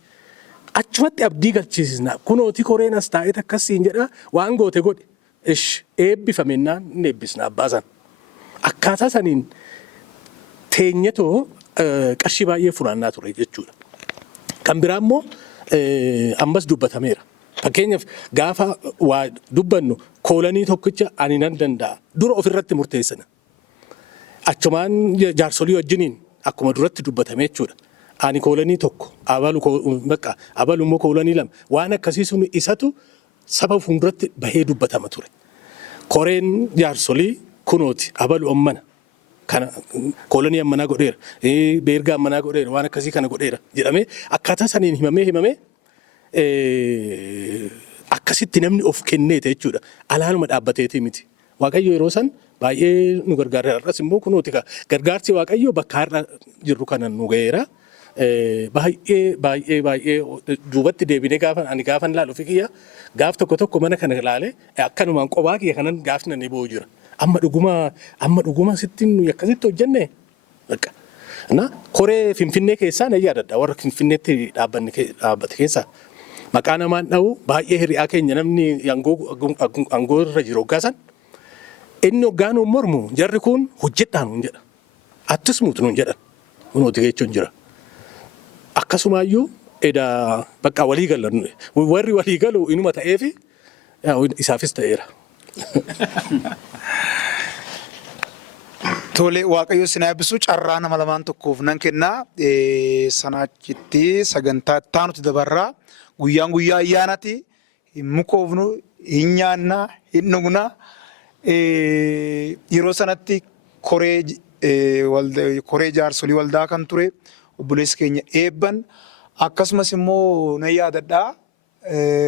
Achumatti abdii galchiisna. Kunooti koreen as taa'ee akkasiin jedha waan goote godhe. Eebbifamennaan hin eebbisna abbaasan. Akkaataa saniin teenyetoo qarshii baay'ee funaannaa ture jechuudha. Kan biraa immoo ammas dubbatameera. Fakkeenyaaf gaafa waa dubbannu koolanii tokkicha ani nan danda'a. Dura ofirratti murteessina. Achumaan jaarsolii wajjiniin akkuma duratti dubbatame jechuudha. Ani koolanii tokko, abalu immoo koolanii lama. Waan akkasii sun isatu saba fuulduratti bahee dubbatama ture. Koreen jaarsolii kunooti abalu ammana. Kana koolanii ammanaa godheera. Beergaa ammanaa godheera. Waan akkasii kana godheera jedhamee akkaataa saniin himamee akkasitti namni of kenneete jechuudha. Alaaluma dhaabbateeti miti. Waaqayyo yeroo san baay'ee nu gargaara. Har'as immoo kunooti gargaarsi Waaqayyo bakka har'a jirru kana nu ga'eera. Baay'ee duubatti deebinee gaafan laalu fi kiyya gaaf tokko mana kana laale akkanumaan qophaa kiyya kanan gaafni nan boo'u jira. Amma dhuguma sitti nu akkasitti hojjenne. Na koree Finfinnee keessaa na yaadadha. Warra Finfinneetti dhaabbate keessaa. Maqaa namaan dha'u baay'ee hiriyaa keenya namni aangoo irra jiru hoggaasan. Inni hoggaan mormu jarri kun hojjedhaan nuun jedha. Attis muutu nuun jedhan. Kunooti jechuun jira. Akkasumaayyuu bakka walii galan warri walii galu inuma ta'eefi isaafis ta'eera. Tole Waaqayyo sin eebbisu carraa nama lamaan tokkoof nan kennaa. Sanaachitti sagantaa taanuti dabarraa. Guyyaa ayyaanati hin mukoofnu, hin nyaannaa, hin dhugnaa. Yeroo sanatti koree jaarsolii waldaa kan ture obboleessi keenya eebban akkasumas immoo na yaadadhaa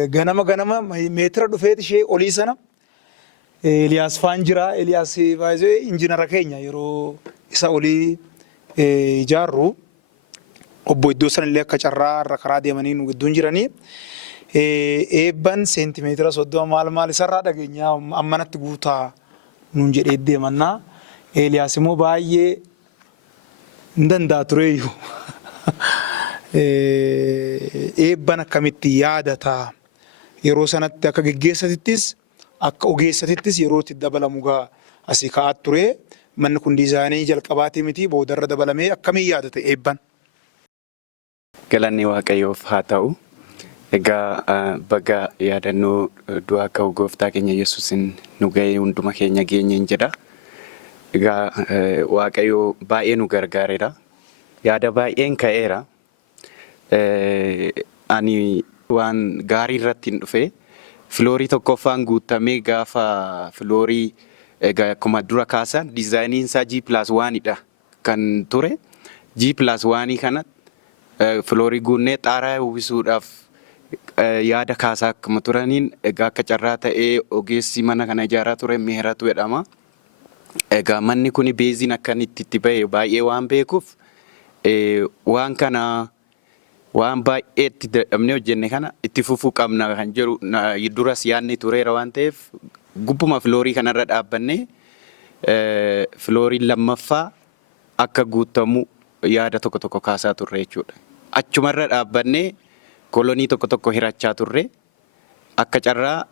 ganama meetira dhufeeti ishee olii sana Eliyaas faan jira. Eliyaas baay'ee injiinara keenya yeroo isa olii ijaarru obbo iddoo sanallee akka carraa irra karaa deemanii nu gidduun jiranii eebban seentimeetira 30 maal isarraa dhageenya ammanatti guutaa nuun jedhee deemannaa. Eliyaas immoo baay'ee hin danda'a tureeyyuu. Eebban akkamitti yaadataa yeroo sanatti akka geggeessatittis akka ogeessatittis yeroo itti dabalamu gaa asii ka'aa ture. Manni kun diizaayinii jalqabaatii miti boodarra dabalamee akkamiin yaadata eebban? Galanni Waaqayyoof haa ta'u. Egaa baga yaadannoo du'aa ka'uu gooftaa keenya Yesuusin nu ga'ee hunduma keenya geenyeen jedha. Egaa Waaqayyo baay'ee nu gargaareera. Yaada baay'een ka'eera. Ani waan gaarii irratti hin dhufe filoorii tokkoffaan guutamee gaafa filoorii egaa akkuma dura kaasan diizaayiniin isaa G+1dha kan ture. G+1 kana filoorii guunnee xaaraa uwwisuudhaaf yaada kaasaa akkuma turaniin egaa akka carraa ta'ee ogeessi mana kana ijaaraa ture Miheeratu jedhama. Egaa manni kun beeziin akkanitti itti ba'e baay'ee waan beekuuf waan kana waan baay'ee itti dadhabnee hojjenne kana itti fufuu qabna kan jedhu duras yaadni tureera waan ta'eef gubbuma filoorii kanarra dhaabbannee filooriin lammaffaa akka guutamu yaada tokko kaasaa turre jechuudha. Achumarra dhaabbannee kolonii tokko hirachaa turre akka carraa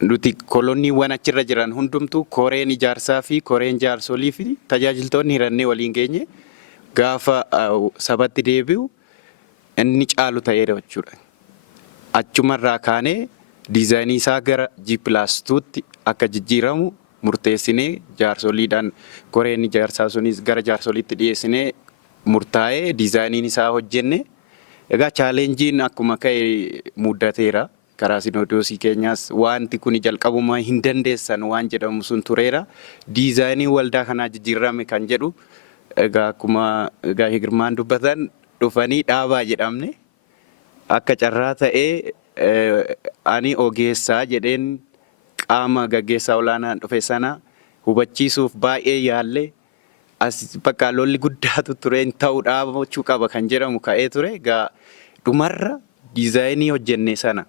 nuti koloniiwwan achirra jiran hundumtuu koreen ijaarsaa fi koreen jaarsolii fi tajaajiltoonni hirannee waliin geenye gaafa sabatti deebi'u inni caalu ta'eera jechuudha. Achumarraa kaanee diizaayinii isaa gara G+2tti akka jijjiiramu murteessinee jaarsoliidhaan koreen ijaarsaa sunis gara jaarsoliitti dhiyeessinee murtaa'ee diizaayiniin isaa hojjenne. Egaa chaalenjiin akkuma ka'e muddateera. Karaa sinodoosii keenyaas wanti kun jalqabuma hin dandeessan waan jedhamu sun tureera. Diizaayinii waldaa kanaa jijjiirame kan jedhu egaa akkuma egaa Girmaan dubbatan dhufanii dhaabaa jedhamne akka carraa ta'ee ani ogeessaa jedheen qaama gaggeessaa olaanaan dhufe sana hubachiisuuf baay'ee yaalle as bakka lolli guddaatu ture hin ta'u dhaabachuu qaba kan jedhamu ka'ee ture. Egaa dhumarra diizaayinii hojjenne sana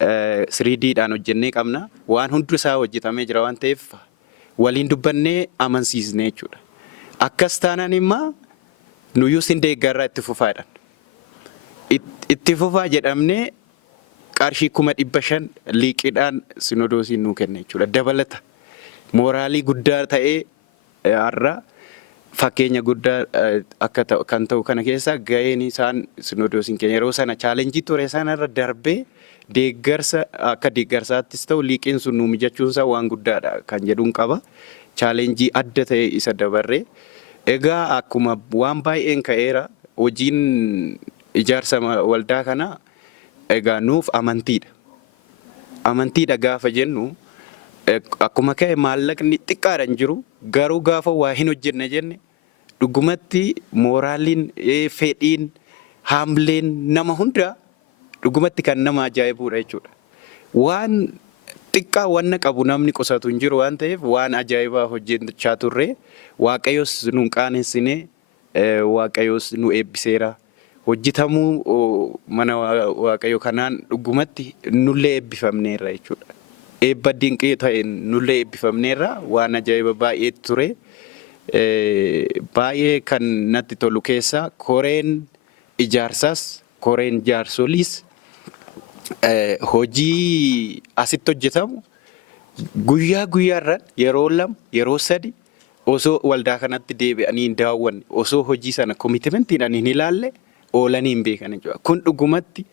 3D'dhaan hojjennee qabna. Waan hundi isaa hojjetamee jira waan ta'eef waliin dubbannee amansiisne jechuudha. Akkas taanaan immoo nuyyuu sin deeggarraa itti fufaadhaan. Itti fufaa jedhamnee qarshii 500,000 liiqiidhaan sinodoosiin nuu kenne jechuudha. Dabalata mooraalii guddaa ta'ee har'a fakkeenya guddaa akka kan ta'u kana keessa ga'een isaan sinodoosiin keenya yeroo sana chaalenjii ture sanarra darbee deeggarsa akka deeggarsaattis ta'u liiqiin sun nuu mijachuunsaa waan guddaadha kan jedhuun qaba. Chaalenjii adda ta'e isa dabarree egaa akkuma waan baay'een ka'eera hojiin ijaarsa waldaa kana egaa nuuf amantiidha. Amantiidha gaafa jennu akkuma ka'e maallaqni xiqqaadhaan jiru garuu gaafa waa hin hojjenne jenne dhugumatti mooraaliin fedhiin haamleen nama hundaa dhugumatti kan nama ajaa'ibuudha jechuudha. Waan xiqqaa wanna qabu namni qusatu hin jiru waan ta'eef waan ajaa'ibaa hojjechaa turre Waaqayyos nu qaanessine Waaqayyos nu eebbiseera. Hojjetamuu mana Waaqayyo kanaan dhugumatti nullee eebbifamneerra jechuudha. Eebba dinqii ta'e nullee eebbifamneerra waan ajaa'iba baay'ee ture. Baay'ee kan natti tolu keessa koreen ijaarsaas koreen jaarsoliis hojii asitti hojjetamu guyyaa guyyaarra yeroo 2 yeroo 3 osoo waldaa kanatti deebi'anii hin daawwanne osoo hojii sana komitimentiidhaan hin ilaalle oolanii hin beekan jechuudha. Kun dhugumatti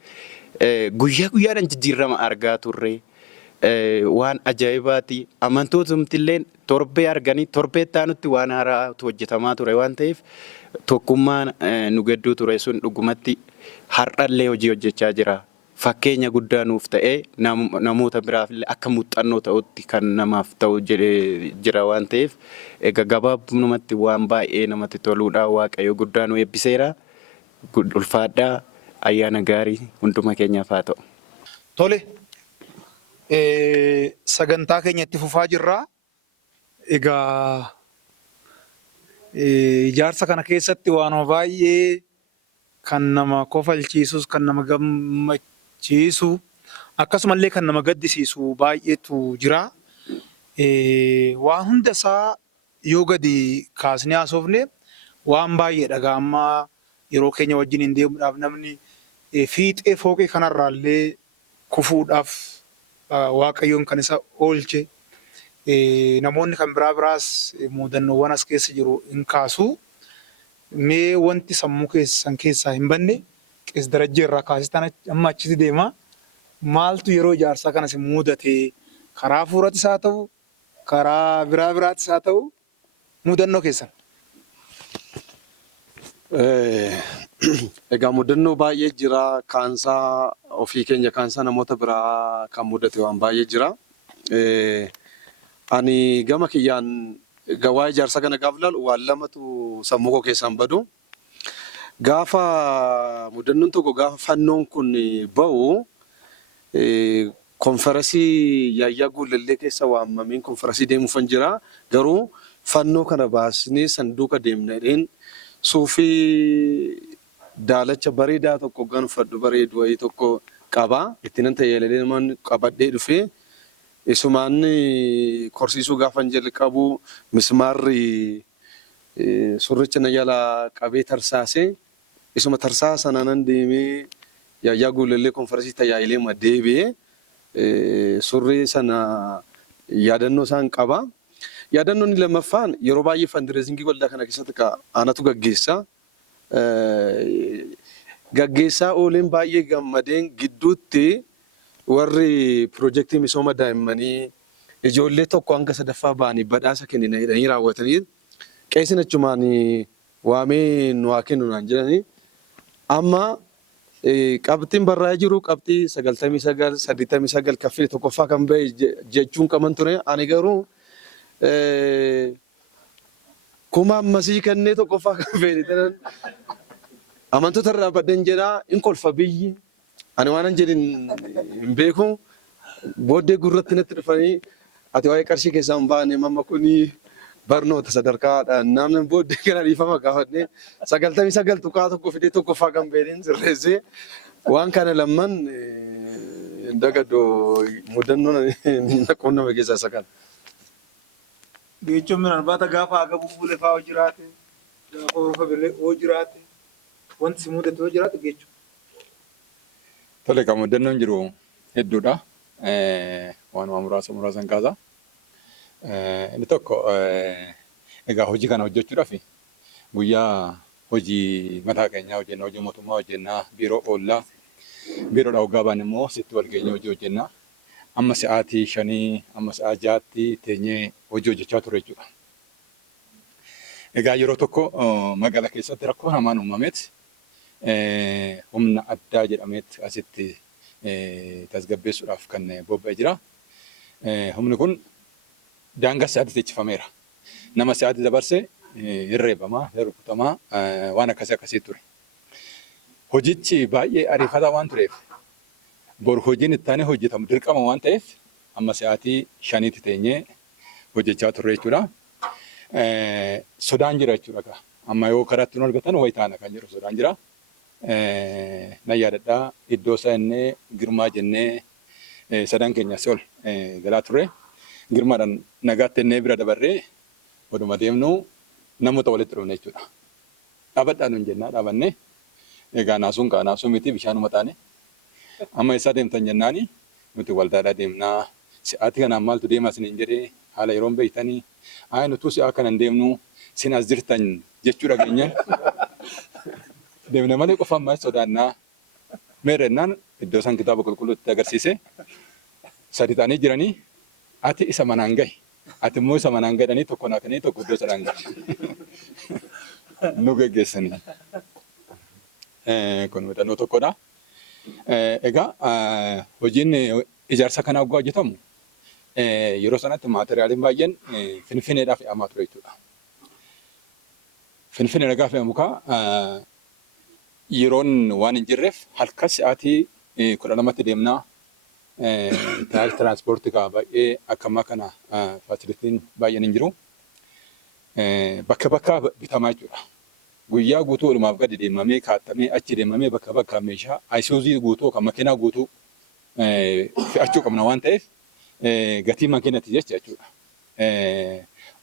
guyyaa guyyaadhaan jijjiirama argaa turre waan ajaa'ibaati. Amantootumtillee torbee arganii torbee taanutti waan haaraatu hojjetamaa ture waan ta'eef tokkummaan nu gidduu ture sun dhugumatti har'allee hojii hojjechaa jira. Fakkeenya guddaa nuuf ta'ee namoota biraafillee akka muuxannoo ta'utti kan namaaf ta'u jira waan ta'eef egaa gabaabumatti waan baay'ee namatti toluudha. Waaqayyo guddaa nu eebbiseera. Ulfaadhaa ayyaana gaarii hunduma keenyaaf haa ta'u. Tole sagantaa keenya itti fufaa jirra. Egaa ijaarsa kana keessatti waan baay'ee kan nama kofalchiisus kan nama gammachiisu akkasumallee kan nama gaddisiisu baay'eetu jira. Waan hunda isaa yoo gadi kaasnee haasofne waan baay'ee dhagaa amma yeroo keenya wajjin hin deemuudhaaf namni fiixee fooqee kanarraallee kufuudhaaf Waaqayyoon kan isa oolche namoonni kan biraas muudannoowwan as keessa jiru hin kaasu. Mee wanti sammuu keessan keessaa hin banne Qees Darajjee irraa kaasitaan amma achitti deema. Maaltu yeroo ijaarsaa kanas mudate karaa fuurattis haa ta'u karaa biraattis haa ta'u mudannoo keessan? Egaa mudannoo baay'ee jira. Kaansaa ofii keenya kaansaa namoota biraa kan mudate waan baay'ee jira. Ani gama kiyyaan waa'ee ijaarsa kana gaafa ilaalu waan lamatu sammuu koo keessaan badu. Gaafa mudannoon tokko gaafa fannoon kun ba'u konferensii Yaayyaa Guulallee keessa waamameen konferensii deemuufan jira. Garuu fannoo kana baasnee sanduuqa deemneen suufii daalacha bareedaa tokko gan uffadhu bareedu wayii tokko qaba. Ittiin tajaajilanii namoonni qabadhee dhufee isumaan korsiisuu gaafan jalqabu mismaarri surricha na jala qabee tarsaasee isuma tarsaa sanaan deemee Yaayyaa Guulallee konferensii tajaajilee ma deebi'ee surri sana yaadannoo isaan qaba. Yaadannoon lammaffaan yeroo baay'ee fandireezingii waldaa kana keessatti anatu gaggeessa. Gaggeessaa ooleen baay'ee gammadeen gidduutti warri piroojeektii misooma daa'immanii ijoollee tokko hanga sadaffaa ba'anii badhaasa kennina jedhanii raawwatanii qeessin achumaan waamee nu haa kennu naan jedhanii amma qabxiin barraa'ee jiru qabxii 99 kaffee tokkoffaa kan ba'e jechuun qaban ture. Ani garuu kuma ammasii kennee tokkoffaa kan feene amantoota irraa baddan jedhaa in kolfa biyyi. Ani waan jedhin hin beeku booddee gurratti natti dhufanii ati waa'ee qarshii keessaa hin baane mamma kuni barnoota sadarkaadhaan namni booddee kana dhiifama gaafannee 99 tuqaa tokko fidee tokkoffaa kan feene sirreessee waan kana lamman dagadoo mudannoon naqoon nama keessaa isa kana. Geechoon min arbaata gaafa aga bubbulee fa'aa jiraate gaafa orfa birree oo jiraate wanti si mudate oo jiraate geechoo. Tole kan mudannoon jiru hedduudha. Waanuma muraasan kaasa. Inni tokko egaa hojii kana hojjechuudhaaf guyyaa hojii mataa keenyaa hojjennaa, hojii mootummaa hojjennaa, biiroo oollaa, biiroodhaa hoggaa baan immoo sitti wal geenyee hojii hojjennaa. Amma sa'aatii 5 amma sa'aa 6tti teenyee hojii hojjechaa ture jechuudha. Egaa yeroo tokko magaalaa keessatti rakkoo hamaan uumameet humna addaa jedhameet asitti tasgabbeessuudhaaf kan bobba'ee jira. Humni kun daangaa sa'aatii teechifameera. Nama sa'aatii dabarsee hirreebamaa, rukutamaa waan akkasii ture. Hojichi baay'ee ariifataa waan tureef bor hojiin itti aanee hojjetamu dirqama waan ta'eef amma sa'aatii 5tti teenyee hojjechaa turre jechuudha. Sodaan jira jechuudha. Amma yoo karaatti nu argatan wayitaana kan jedhu sodaan jira. Nan yaadadhaa iddoo isaa innee girmaa jennee sadan keenyas ol galaa turre. Girmaadhaan nagaatti innee bira dabarree oduma deemnu namoota walitti dhufne jechuudha. Dhaabadhaa nuun jennaa dhaabannee egaa naasuun kaa naasuu miti bishaanuma taane. Amma isaa deemtan jennaani nuti waldaadhaa deemnaa sa'aatii kanaan maaltu deemaa isiniin jedhee haala yeroon beeytanii nuti si'aa kana hin deemnu sin as jirtan jechuu dhageenyaan deemne malee qofa ammaa sodaannaa meerrennaan iddoo isaan kitaaba qulqulluutti agarsiise 3 ta'anii jiranii ati isa manaan gahi ati immoo isa manaan gadhanii tokko naa kanii tokko iddoo sadaan gahi nu geggeessanii kun mudannoo tokkodha. Egaa hojiin ijaarsa kanaa waggaa hojjetamu yeroo sanatti maateriyaaliin baay'een Finfinneedhaaf fe'amaa ture jechuudha. Finfinneedhaa gaafa fe'amu yeroon waan hin jirreef halkan sa'aatii 12tti deemnaa tiraanspoortii baay'ee akka ammaa kana faasilitiin baay'een hin jiru. Bakka bakkaa bitamaa jechuudha. Guyyaa guutuu olumaaf gadi deemamee kaattamee achi deemamee bakka bakka meeshaa Ayisuuzii guutuu kan makiinaa guutuu fe'achuu qabna waan ta'eef gatii makiinatti jechuudha.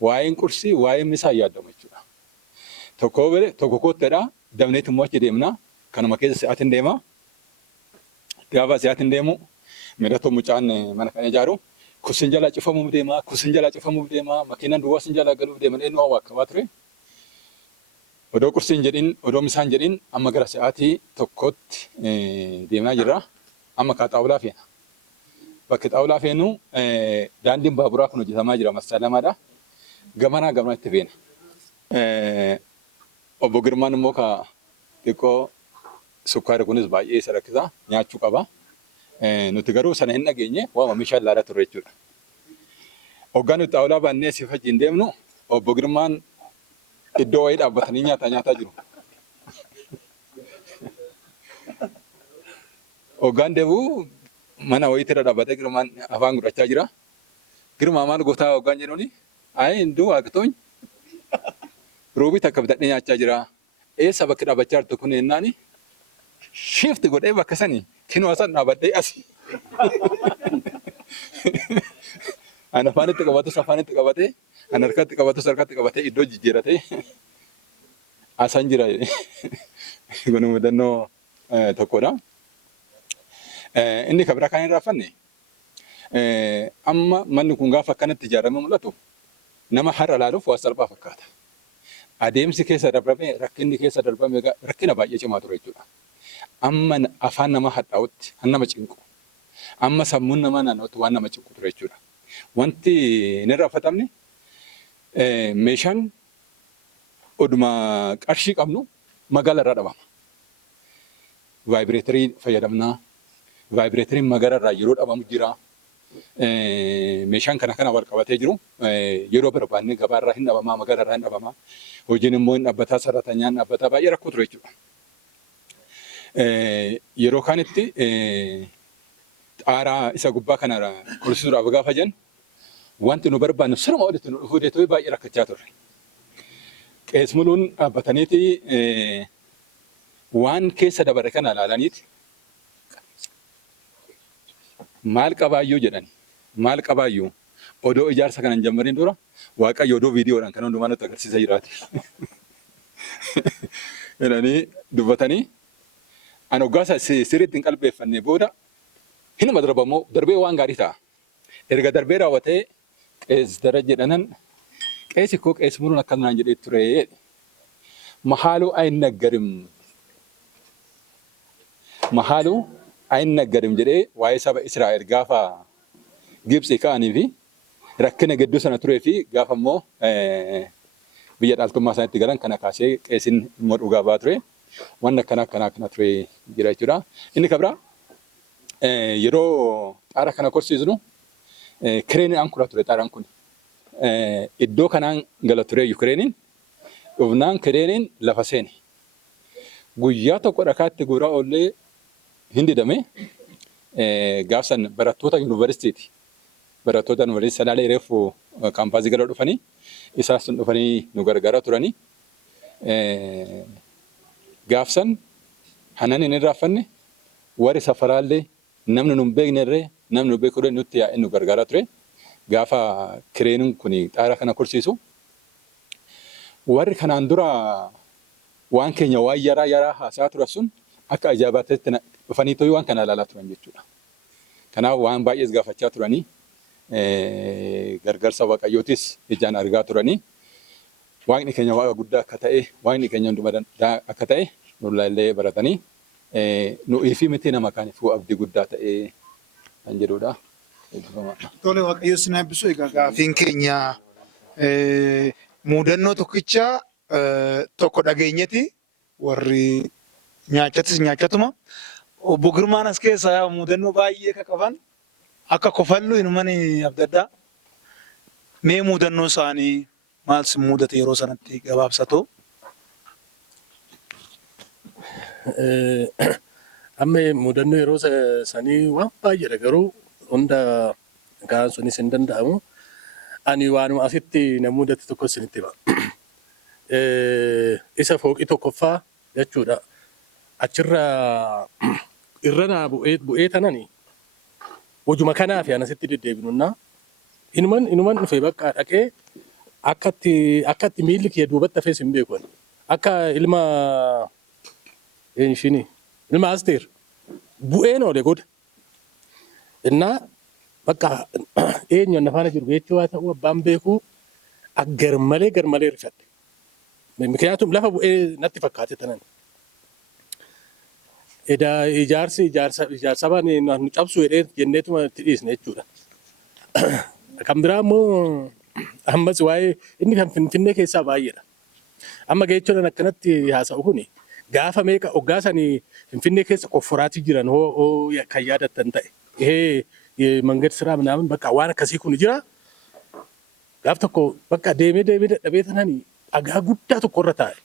Waa'een qursii waa'een misaa yaadamu jechuudha. Tokko kootteedhaa dabneetti immoo achi deemnaa kanuma keessa sa'aatiin deemaa. Gaafa sa'aatiin deemu midhatoo mucaan mana kan ijaaru kusin jalaa cufamuuf deemaa makiinaan duwwaa sin jalaa galuuf deeman eenyu hawaa akkabaa ture. Odoo qursiin jedhin odoo misaan jedhin amma gara sa'aatii 1tti deemaa jirra. Amma xaawulaa feena. Bakki xaawulaa feenu daandiin baaburaa kun hojjetamaa jira masaalamaadha. Gamanaa itti feena. Obbo Girmaan immoo xiqqoo sukkaari kunis baay'ee isa rakkisa nyaachuu qaba. Nuti garuu sana hin dhageenye waama meeshaa ilaalaa turre jechuudha. Hoggaan nuti xaawulaa baannee si wajjin deemnu obbo Girmaan iddoo wayii dhaabbatanii nyaataa jiru. Hoggaan deebi'u mana wayiitti irra dhaabbatee Girmaan afaan godhachaa jira. Girmaa maal gootaa hoggaan jedhuuni hinduu waaqtoon roobii takka bitadhee nyaachaa jira. Eessa bakki dhaabbachaa jirtu kun jennaani shifti godhee bakka sanii kinoo san dhaabbadhee asi. An afaanitti qabatee an harkatti qabatee iddoo jijjiiratee asan jira. Kun mudannoo tokkodha. Inni kabira kan hin raafanne amma manni kun gaafa akkanatti ijaaramee mul'atu nama har'a ilaaluuf waa salphaa fakkaata. Adeemsi keessa darbame rakkinni keessa darbame rakkina baay'ee cimaa ture jechuudha. Amma afaan nama hadhaa'utti nama cinqu amma sammuun nama naannootti waan nama cinqu ture jechuudha. Wanti inni raafatamne meeshaan oduma qarshii qabnu magaala irraa dhabama. Vaayibireetarii fayyadamnaa. Vaayibireetariin magaala irraa yeroo dhabamu jira. meeshaan kana wal qabatee jiru yeroo barbaanne gabaarraa hin dhabamaa magaalarraa hin dhabamaa hojiin immoo hin dhaabbataa sarratanyaan dhaabbataa baay'ee rakkoo ture jechuudha. Yeroo kaanitti xaaraa isa gubbaa kana qorrisiisuudhaaf gaafa jennu wanti nu barbaannu siruma walitti nu dhufuu deetoo baay'ee rakkachaa turre. Qeesmuluun dhaabbataniiti waan keessa dabare kana ilaalaniiti maal qabaayyuu jedhani. Maal qabaayyuu odoo ijaarsa kana hin jammarin dura Waaqayyo odoo viidiyoodhaan kan hundumaa nutti agarsiisaa jiraati. Jedhanii dubbatanii ani hoggaasa sirriitti hin qalbeeffanne booda hinuma darbamoo darbee waan gaarii ta'a. Erga darbee raawwatee qees Darajjee jedhanan qeesi koo Qeesmuluun akkanaan jedhee ture. Mahaaluu አይነገርም jedhee waa'ee saba Israa'el gaafa Gibxii ka'anii fi rakkina gidduu sana turee fi gaafa immoo biyya dhaaltummaa isaaniitti galan kana kaasee qeesiin immoo dhugaa ba'aa ture. Waan akkana ture jira jechuudha. Inni kabira yeroo xaara kana korsiisnu kireeniin ankura ture xaaraan kun. Iddoo kanaan gala ture kireeniin dhufnaan kireeniin lafa seene. Guyyaa tokko dhakaatti guuraa oollee hin didame gaafsan barattoota yuunivarsiitiiti. Barattoota yuunivarsiitii Salaalee reefu kaampaasii gara dhufanii isaas dhufanii nu gargaaraa turanii gaafsan hanan hin irraanfanne warri safaraallee namni nu hin beeknerree namni nu beekullee nutti yaa'ee nu gargaaraa ture. Gaafa kireeniin kun xaara kana korsiisu warri kanaan dura waan keenya waan yaraa haasaa turan sun akka ajaa'ibaatti dhufanii tooyi waan kana ilaalaa turan jechuudha. Kanaaf waan baay'ees gaafachaa turanii gargaarsa Waaqayyootis ijaan argaa turanii waaqni keenya waaqa guddaa akka ta'e waaqni keenya hundumaa danda'a akka ta'e nullee baratanii nu'ii fi miti nama kaaniifuu abdii guddaa ta'e kan jedhudha. Tole Waaqayyo sin eebbisu egaa gaafiin keenya muudannoo tokkicha tokko dhageenyeti warri nyaachatis nyaachatuma. Obbo Girmaan as keessaa yaa muudannoo baay'ee ka qaban akka kofallu inumani abdaddaa. Mee muudannoo isaanii maal si mudate yeroo sanatti gabaabsatoo? Amma muudannoo yeroo sanii waan baay'eedha garuu hunda gaan sunis hin danda'amu. Ani waanuma asitti na mudate tokko isinitti hima. Isa fooqii tokkoffaa jechuudha. Achirra irra naa bu'ee tanani hojuma kanaaf anasitti deddeebinunnaa inuman dhufee bakka dhaqee akkatti miilli kiyya duubatti hafees hin beeku. Akka ilma Asteer bu'een oole godha. Innaa bakka eenyuun afaana jiru jechuu haa ta'u abbaan beekuu garmalee rifadhe. Miknyaatuum lafa bu'ee natti fakkaate tanan. Ijaarsa baan nu cabsu jenneetuma itti dhiisne jechuudha. Kan biraa immoo ammas waa'ee inni kan Finfinnee keessaa baay'eedha. Amma geechoodhaan akkanatti haasa'u kuni gaafa meeqa hoggaasanii Finfinnee keessa qofforaatii jiran kan yaadattan ta'e mangad siraa minaamin bakka waan akkasii kun jira. Gaaf tokko bakka deemee dadhabee tananii dhagaa guddaa tokko irra taa'e.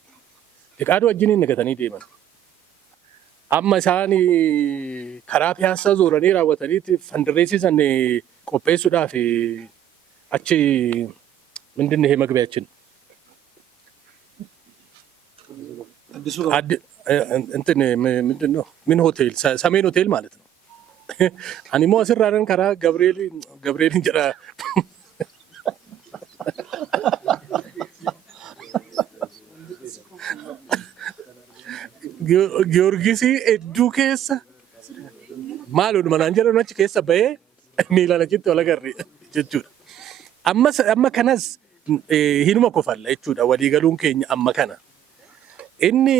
Dhiqaaduu wajjiniin nagatanii deeman. Amma isaan karaa piyaasaa zooranii raawwataniiti fandireessisan qopheessuudhaaf achi mindinne magbiyaachin. Min hotel Sameen hotel ማለት ነው. Ani immoo asirraan karaa Gabreelin jedha. Giyoorgisii hedduu keessa maaluma naan jedhan achi keessa bahee miilaan achitti wal agarre jechuudha. Amma kanas hinuma kofalla jechuudha waliigaluun keenya amma kana. Inni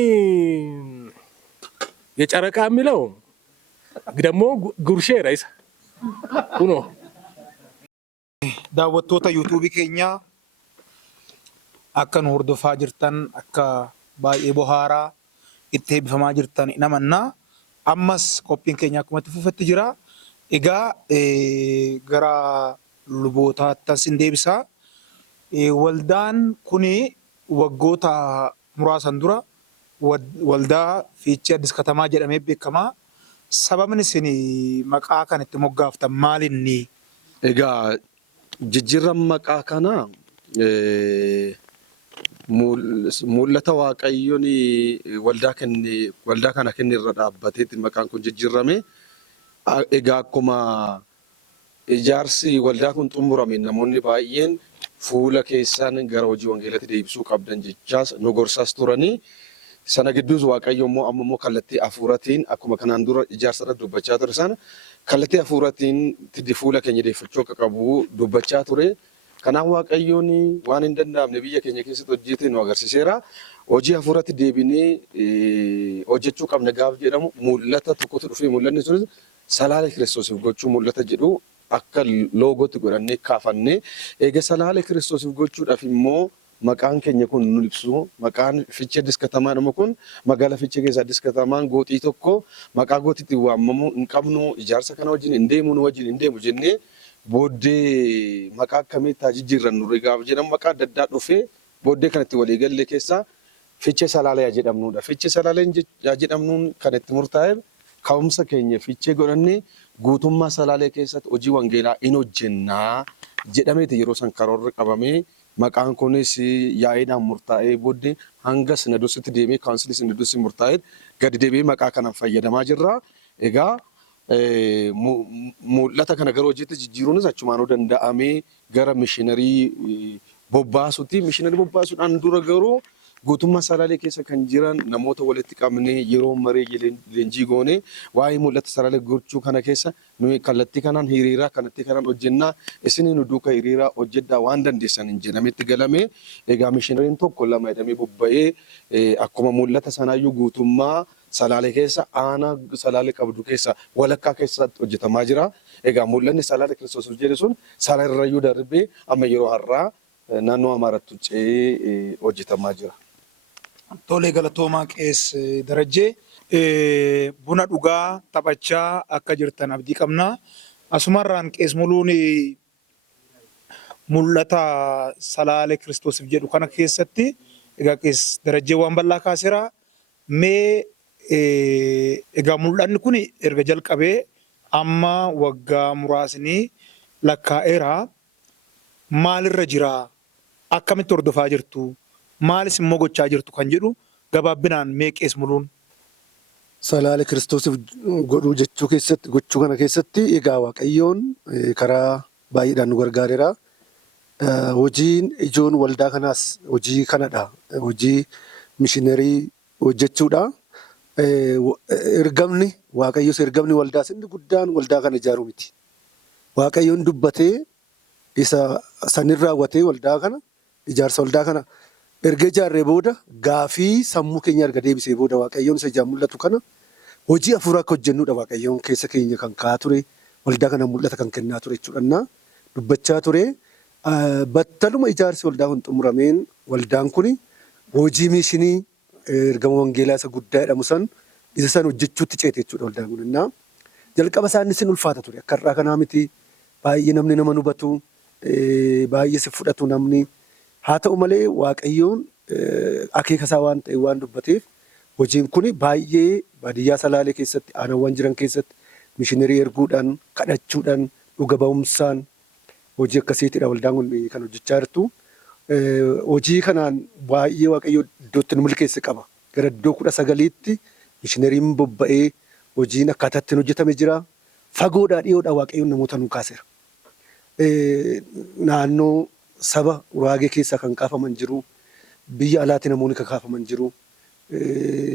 የጨረቃ የሚለው ደግሞ ጉርሼራ isa kunoo. Daawwattoota yuutuubii keenyaa akka nu hordofaa jirtan akka baay'ee bohaaraa itti eebbifamaa jirtan namannaa ammas qophiin keenya akkuma itti fufetti jira. Egaa gara lubootaatti sin deebisaa. Waldaan kuni waggoota muraasan dura waldaa Fiichee Addis Katamaa jedhamee beekamaa. Sababni isin maqaa kan itti moggaaftan maalinni? Egaa jijjiirran maqaa kana mul'ata Waaqayyoon waldaa kana kenne irra dhaabbateetti maqaan kun jijjiirrame. Egaa akkuma ijaarsi waldaa kun xumurame namoonni baay'een fuula keessaan gara hojii wangeelatti deebisuu qabdan jechaas nu gorsaas turanii. Sana gidduus Waaqayyo immoo ammoo kallattii hafuuratiin akkuma kanaan dura ijaarsa irratti dubbachaa ture sana kallattii hafuuratiin fuula keenya deeffachuu akka qabu dubbachaa ture. Kanaaf Waaqayyoon waan hin danda'amne biyya keenya keessatti hojjete nu agarsiiseera. Hojii hafuuratti deebinee hojjechuu qabna gaaf jedhamu mul'ata tokkotu dhufee mul'anni sunis salaala Kiristoosiif gochuu mul'ata jedhu akka loogootti godhannee kaafannee eega salaala Kiristoosiif gochuudhaaf immoo maqaan keenya kun nu ibsu maqaan Fiichee Addis Katamaa jedhamu kun magaalaa Fiichee keessa Addis Katamaan gooxii tokko maqaa gooxiitti waamamu hin qabnu ijaarsa kana wajjin hin deemu nu wajjin hin deemu jennee booddee maqaa akkamitti jijjiirrannu gaaf jedhamu maqaa adda addaa dhufee booddee kanatti walii galle keessaa Fiichee Salaalee jedhamnudha. Fiichee Salaalee jedhamnuun kan itti murtaa'e ka'umsa keenya Fiichee godhannee guutummaa Salaalee keessatti hojii wangeelaa in hojjennaa jedhameeti yeroo san karoorri qabamee maqaan kunis yaa'iidhaan murtaa'ee booddee hanga sinadoositti deemee kaawunsilii sinadoosii murtaa'ee gadi deebi'ee maqaa kanaan fayyadamaa jirra. Egaa mul'ata kana gara hojiitti jijjiiruunis achumaan danda'amee gara mishiinarii bobbaasuuti. Mishiinarii bobbaasuudhaan dura garuu guutummaa Salaalee keessa kan jiran namoota walitti qabnee yeroo maree leenjii goone waa'ee mul'ata Salaalee gochuu kana keessa nuyi kallattii kanaan hiriiraa kanatti kanaan hojjennaa isin nu duuka hiriiraa hojjedhaa waan dandeessan hin jedhametti galame. Egaa mishiinariin tokko lama jedhamee bobba'ee akkuma mul'ata sanaayyuu guutummaa Salaalee keessa aanaa Salaalee qabdu keessa walakkaa keessatti hojjetamaa jira. Egaa mul'anni Salaalee Kiristoosiif jedhe sun Salaalee irrayyuu darbee amma yeroo har'aa naannoo Amaaratti ce'ee hojjetamaa jira. Tolee galatoomaa Qees Darajjee buna dhugaa taphachaa akka jirtan abdii qabna. Asumarraan Qees Muluun mul'ata Salaalee Kiristoosiif jedhu kana keessatti egaa Qees Darajjee waan bal'aa kaaseera. Mee egaa mul'anni kun erga jalqabee amma waggaa muraasni lakkaa'eera. Maalirra jira? Akkamitti hordofaa jirtu? Maalis immoo gochaa jirtu kan jedhu gabaabbinaan mee Qees Muluun. Salaalee Kiristoosiif godhuu gochuu kana keessatti egaa Waaqayyoon karaa baay'eedhaan nu gargaareera. Hojiin ijoon waldaa kanaas hojii kanadha. Hojii mishiinarii hojjechuudha. Ergamni Waaqayyoos ergamni waldaas inni guddaan waldaa kana ijaaruu miti. Waaqayyoon dubbatee isa sanin raawwatee waldaa kana ijaarsa waldaa kana erga ijaarree booda gaafii sammuu keenya erga deebisee booda Waaqayyoon isa ijaan mul'atu kana hojii hafuuraa akka hojjennudha. Waaqayyoon keessa keenya kan kaa'aa ture waldaa kana mul'ata kan kennaa ture jechuudha. Dubbachaa ture battaluma ijaarsi waldaa kun xumurameen waldaan kun hojii mishinii ergama wangeelaa isa guddaa jedhamu isa san hojjechuutti ceete jechuudha waldaan kun. Jalqaba isaanii sin ulfaata ture akka irraa kanaa miti. Baay'ee namni nama hubatu baay'ee si fudhatu namni. Haa ta'u malee Waaqayyoon akeeka isaa waan ta'e waan dubbateef hojiin kun baay'ee baadiyyaa Salaalee keessatti aanawwan jiran keessatti mishiinarii erguudhaan kadhachuudhaan dhuga ba'umsaan hojii akkasiitidha waldaan kun kan hojjechaa jirtu. Hojii kanaan baay'ee Waaqayyo iddootti nu milkeesse qaba. Gara iddoo 19tti mishiinariin bobba'ee hojiin akkaataa ittiin hojjetame jira. Fagoodhaa dhiyoodhaa Waaqayyoon namoota nu kaaseera. Naannoo saba Uraagee keessaa kan kaafaman jiru. Biyya alaatti namoonni kan kaafaman jiru.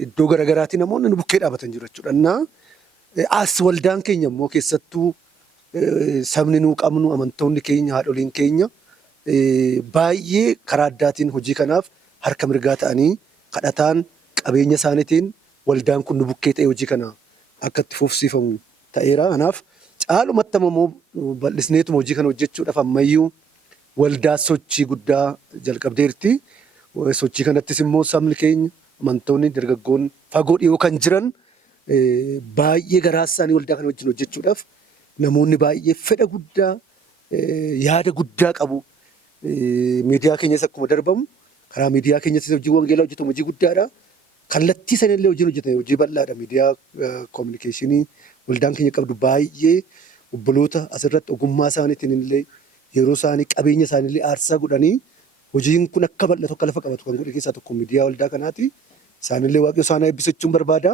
Iddoo garaagaraatti namoonni nu bukkee dhaabatan jiru jechuudha. As waldaan keenya immoo keessattuu sabni nuu qabnu amantoonni keenya haadholiin keenya baay'ee karaa addaatiin hojii kanaaf harka mirgaa ta'anii kadhataan qabeenya isaaniitiin waldaan kun nu bukkee ta'e hojii kana akka itti fufsiifamu ta'eera. Kanaaf caalumatti ammoo bal'isneetuma hojii kana hojjechuudhaaf ammayyuu waldaa sochii guddaa jalqabdeerti. Sochii kanattis immoo sabni keenya amantoonni dargaggoonni fagoo dhiyoo kan jiran baay'ee garaa isaanii waldaa kana wajjin hojjechuudhaaf namoonni baay'ee fedha guddaa yaada guddaa qabu. Miidiyaa keenyas akkuma darbamu karaa miidiyaa keenyas hojii wangeelaa hojjetamu hojii guddaadha. Kallattii sanillee hojiin hojjetame hojii bal'aadha. Miidiyaa koominikeeshinii waldaan keenya qabdu baay'ee obboloota asirratti ogummaa isaaniitiin illee yeroo isaanii qabeenya isaaniillee aarsaa godhanii hojiin kun akka bal'atu akka lafa qabatu kan godhe keessaa tokko miidiyaa waldaa kanaati. Isaanillee waaqayyo isaan eebbisachuun barbaada.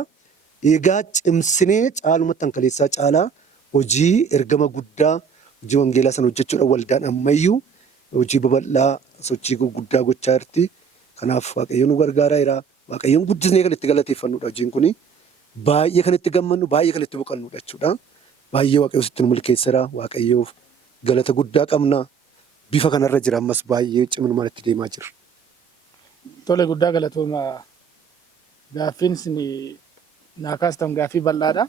Egaa cimsinee caalumatti hankaleessaa caalaa hojii ergama guddaa hojii wangeelaa sana hojjechuudhaan waldaan ammayyuu hojii babal'aa sochii guddaa gochaa jirti. Kanaaf waaqayyo nu gargaaraa jira. Waaqayyoon guddisnee kan itti galateeffannudha hojiin kuni. Baay'ee kan itti gammannu, baay'ee kan itti boqannudha jechuudha. Baay'ee waaqayyo sitti nu milkeessara. Waaqayyoof galata guddaa qabna. Bifa kanarra jira ammas baay'ee ciminaan itti deemaa jira. Tole guddaa galatooma. Gaaffiin isin naa kaastan gaaffii bal'aadha.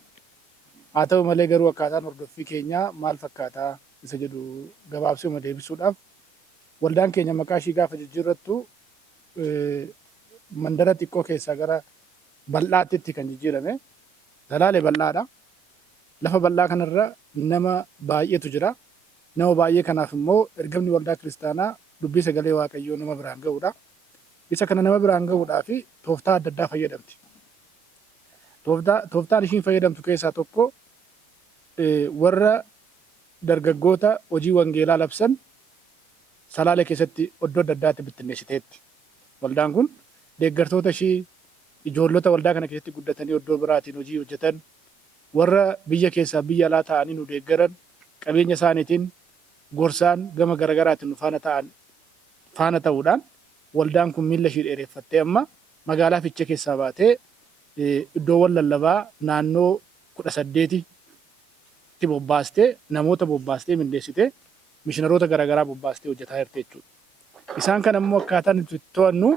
Haa ta'u malee garuu akkaataan hordoffii keenyaa maal fakkaataa isa jedhu gabaabsuma deebisuudhaaf waldaan keenya maqaa ishii gaafa jijjiirrattu mandara xiqqoo keessaa gara bal'aatti kan jijjiirame. Salaalee bal'aadha. Lafa bal'aa kanarra nama baay'eetu jira. Nama baay'ee kanaaf immoo ergamni waldaa kiristaanaa dubbii sagalee waaqayyoo nama biraan ga'uudha. Isa kana nama biraan ga'uudhaa fi tooftaa adda addaa fayyadamti. Tooftaan ishiin fayyadamtu keessaa tokko warra dargaggoota hojii wangeelaa labsan salaalee keessatti iddoo adda addaatti bittinneessiteetti. Waldaan kun deeggartoota ishii ijoollota waldaa kana keessatti guddatanii iddoo biraatiin hojii hojjetan warra biyya keessaa biyya alaa ta'anii nu deeggaran qabeenya isaaniitiin gorsaan gama garaagaraatiin nu faana ta'uudhaan waldaan kun miilla ishii dheereffattee amma magaalaa Fiichee keessaa baatee iddoowwan lallabaa naannoo 18tti bobbaastee namoota bobbaastee mindeessitee mishinaroota garaagaraa bobbaastee hojjetaa jirti jechuudha. Isaan kana immoo akkaataan nuti to'annu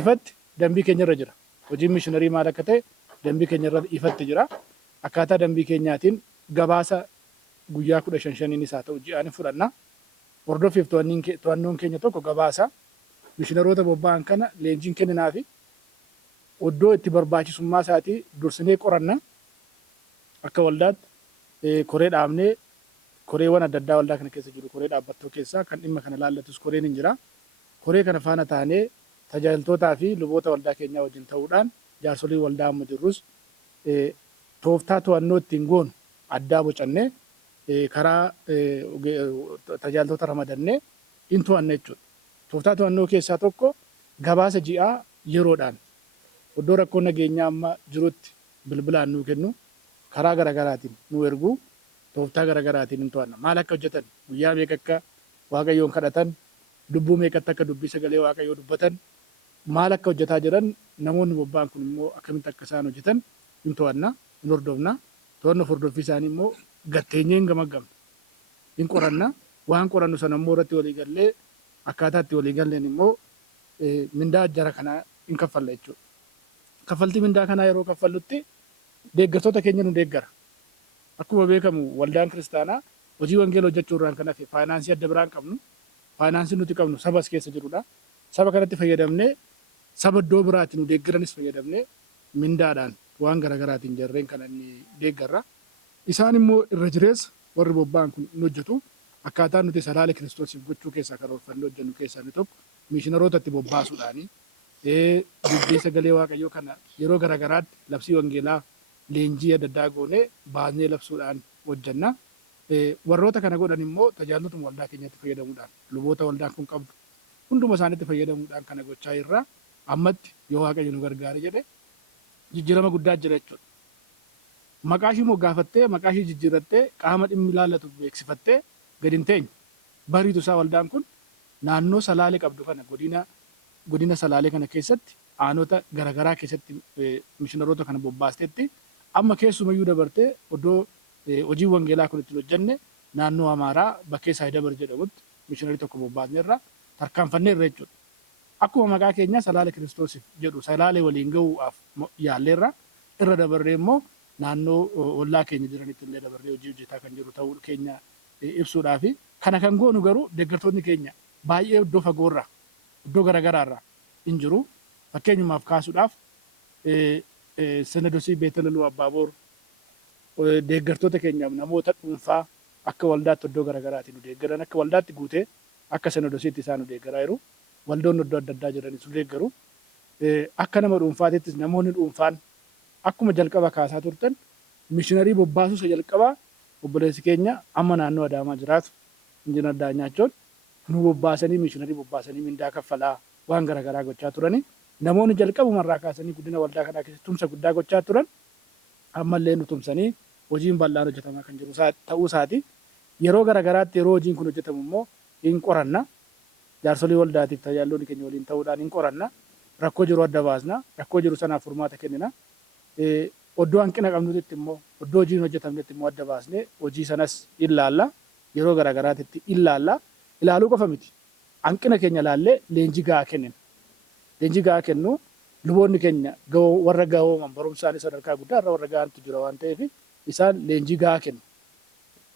ifatti dambii keenya irra jira. Hojiin mishinarii maal akka ta'e dambii keenya irra ifatti jira. Akkaataa dambii keenyaatiin gabaasa guyyaa 15 haa ta'u ji'aan fudhanna. Hordoffiif to'annoon keenya tokko gabaasa mishinaroota bobba'an kana leenjiin kenninaa fi iddoo itti barbaachisummaa isaatii dursinee qoranna. Akka waldaatti koree dhaabnee koreewwan adda addaa waldaa kana keessa jiru koree dhaabbattoo keessaa kan dhimma kana laallatus koreen hin jira. Koree kana faana taanee tajaajiltootaa fi luboota waldaa keenyaa wajjin ta'uudhaan jaarsolii waldaa amma jirrus tooftaa to'annoo ittiin goonu addaa bocannee karaa tajaajiltoota ramadannee hin to'anne jechuudha. Tooftaa to'annoo keessaa tokko gabaasa ji'aa yeroodhaan iddoo rakkoon nageenyaa amma jirutti bilbilaan nuu kennu karaa garaagaraatiin nu ergu tooftaa garaagaraatiin hin to'anna. Maal akka hojjetan guyyaa meeqa akka waaqayyoon kadhatan lubbuu meeqatti akka dubbii sagalee waaqayyoo dubbatan maal akka hojjetaa jiran namoonni bobba'an kun immoo akkamitti akka isaan hojjetan hin to'anna hin hordofna. To'annoo hordoffii isaanii immoo gatteenyee hin gamaggamna hin qoranna. Waan qorannu sana immoo irratti walii gallee akkaataa itti walii galleen immoo mindaa jara kanaa hin kaffalla jechuudha. Kaffaltii mindaa kanaa yeroo kaffallutti deeggartoota keenya nu deeggara. Akkuma beekamu waldaan kiristaanaa hojii wangeela hojjechuu irraan kan hafe faayinaansii adda biraan qabnu. Faayinaansii nuti qabnu saba as keessa jirudha. Saba kanatti fayyadamnee saba iddoo biraatiin nu deeggaranis fayyadamnee mindaadhaan waan garaagaraatiin jarreen kana inni deeggarra. Isaan immoo irra jireessa warri bobba'an kun hin hojjetu. Akkaataa nuti salaalee kiristoosiif gochuu keessaa karoorfannee hojjennu keessaa inni tokko miishinaroota itti bobbaasuudhaani. Dubbii sagalee waaqayyoo kana yeroo garaagaraatti labsii wangeelaa leenjii adda addaa goonee baasnee labsuudhaan hojjenna. Warroota kana godhan immoo tajaajiltoota waldaa keenyatti fayyadamuudhaan luboota waldaan kun qabdu hunduma isaaniitti fayyadamuudhaan kana gochaa irraa ammatti yoo waaqayyo nu gargaare jedhe jijjiirama guddaa jira jechuudha. Maqaa ishii moggaafattee maqaa ishii jijjiirrattee qaama dhimmi ilaallatu beeksifattee gadi hin teenye. Bariitu isaa waldaan kun naannoo salaalee qabdu kana godina salaalee kana keessatti aanota garaagaraa keessatti mishinaroota kana bobbaasteetti amma keessumayyuu dabartee iddoo hojii wangeelaa kun ittiin hojjenne naannoo Amaaraa bakkee Saayidabar jedhamutti mishinarii tokko bobbaasneerra tarkaanfanneerra jechuudha. Akkuma maqaa keenya salaalee kiristoosiif jedhu salaalee waliin gahuudhaaf yaalleerra irra dabarree immoo naannoo ollaa keenya jiranitti illee dabarree hojii hojjetaa kan jiru ta'uu keenya ibsuudhaa fi kana kan goonu garuu deeggartoonni keenya baay'ee iddoo fagoorraa iddoo garaagaraarraa hin jiru. Fakkeenyumaaf kaasuudhaaf Sinodosii Beetelaluu Abbaaboor deeggartoota keenyaaf namoota dhuunfaa akka waldaatti iddoo garaagaraatti nu deeggaran akka waldaatti guutee akka sinodosiitti isaan nu deeggaraa jiru. Waldoonni iddoo adda addaa jiranis nu deeggaru. Akka nama dhuunfaatittis namoonni dhuunfaan akkuma jalqaba kaasaa turtan mishiinarii bobbaasuu isa jalqabaa obboleessi keenya amma naannoo Adaamaa jiraatu injinar Daanyaachoon nu bobbaasanii mishiinarii bobbaasanii mindaa kaffalaa waan garaagaraa gochaa turanii namoonni jalqabumarraa kaasanii guddina waldaa kanaa keessatti tumsa guddaa gochaa turan ammallee nu tumsanii hojiin bal'aan hojjetamaa kan jiru ta'uu isaati. Yeroo garaagaraatti yeroo hojiin kun hojjetamu immoo hin qoranna. Jaarsolii waldaatiif tajaajiltoonni keenya waliin ta'uudhaan hin qoranna. Rakkoo jiru adda baasna. Rakkoo jiru sanaaf furmaata kennina. Oddoo hanqina qabnutti immoo oddoo hojiin hojjetamnetti immoo adda baasnee hojii sanas ilaalla. Yeroo garaagaraatti ilaalla. Ilaaluu qofa miti. Hanqina keenya ilaallee leenjii gahaa kennina. Leenjii gahaa kennu luboonni keenya warra gahooman barumsaan sadarkaa guddaa irra warra gahantu jira waan ta'eef isaan leenjii gahaa kennu.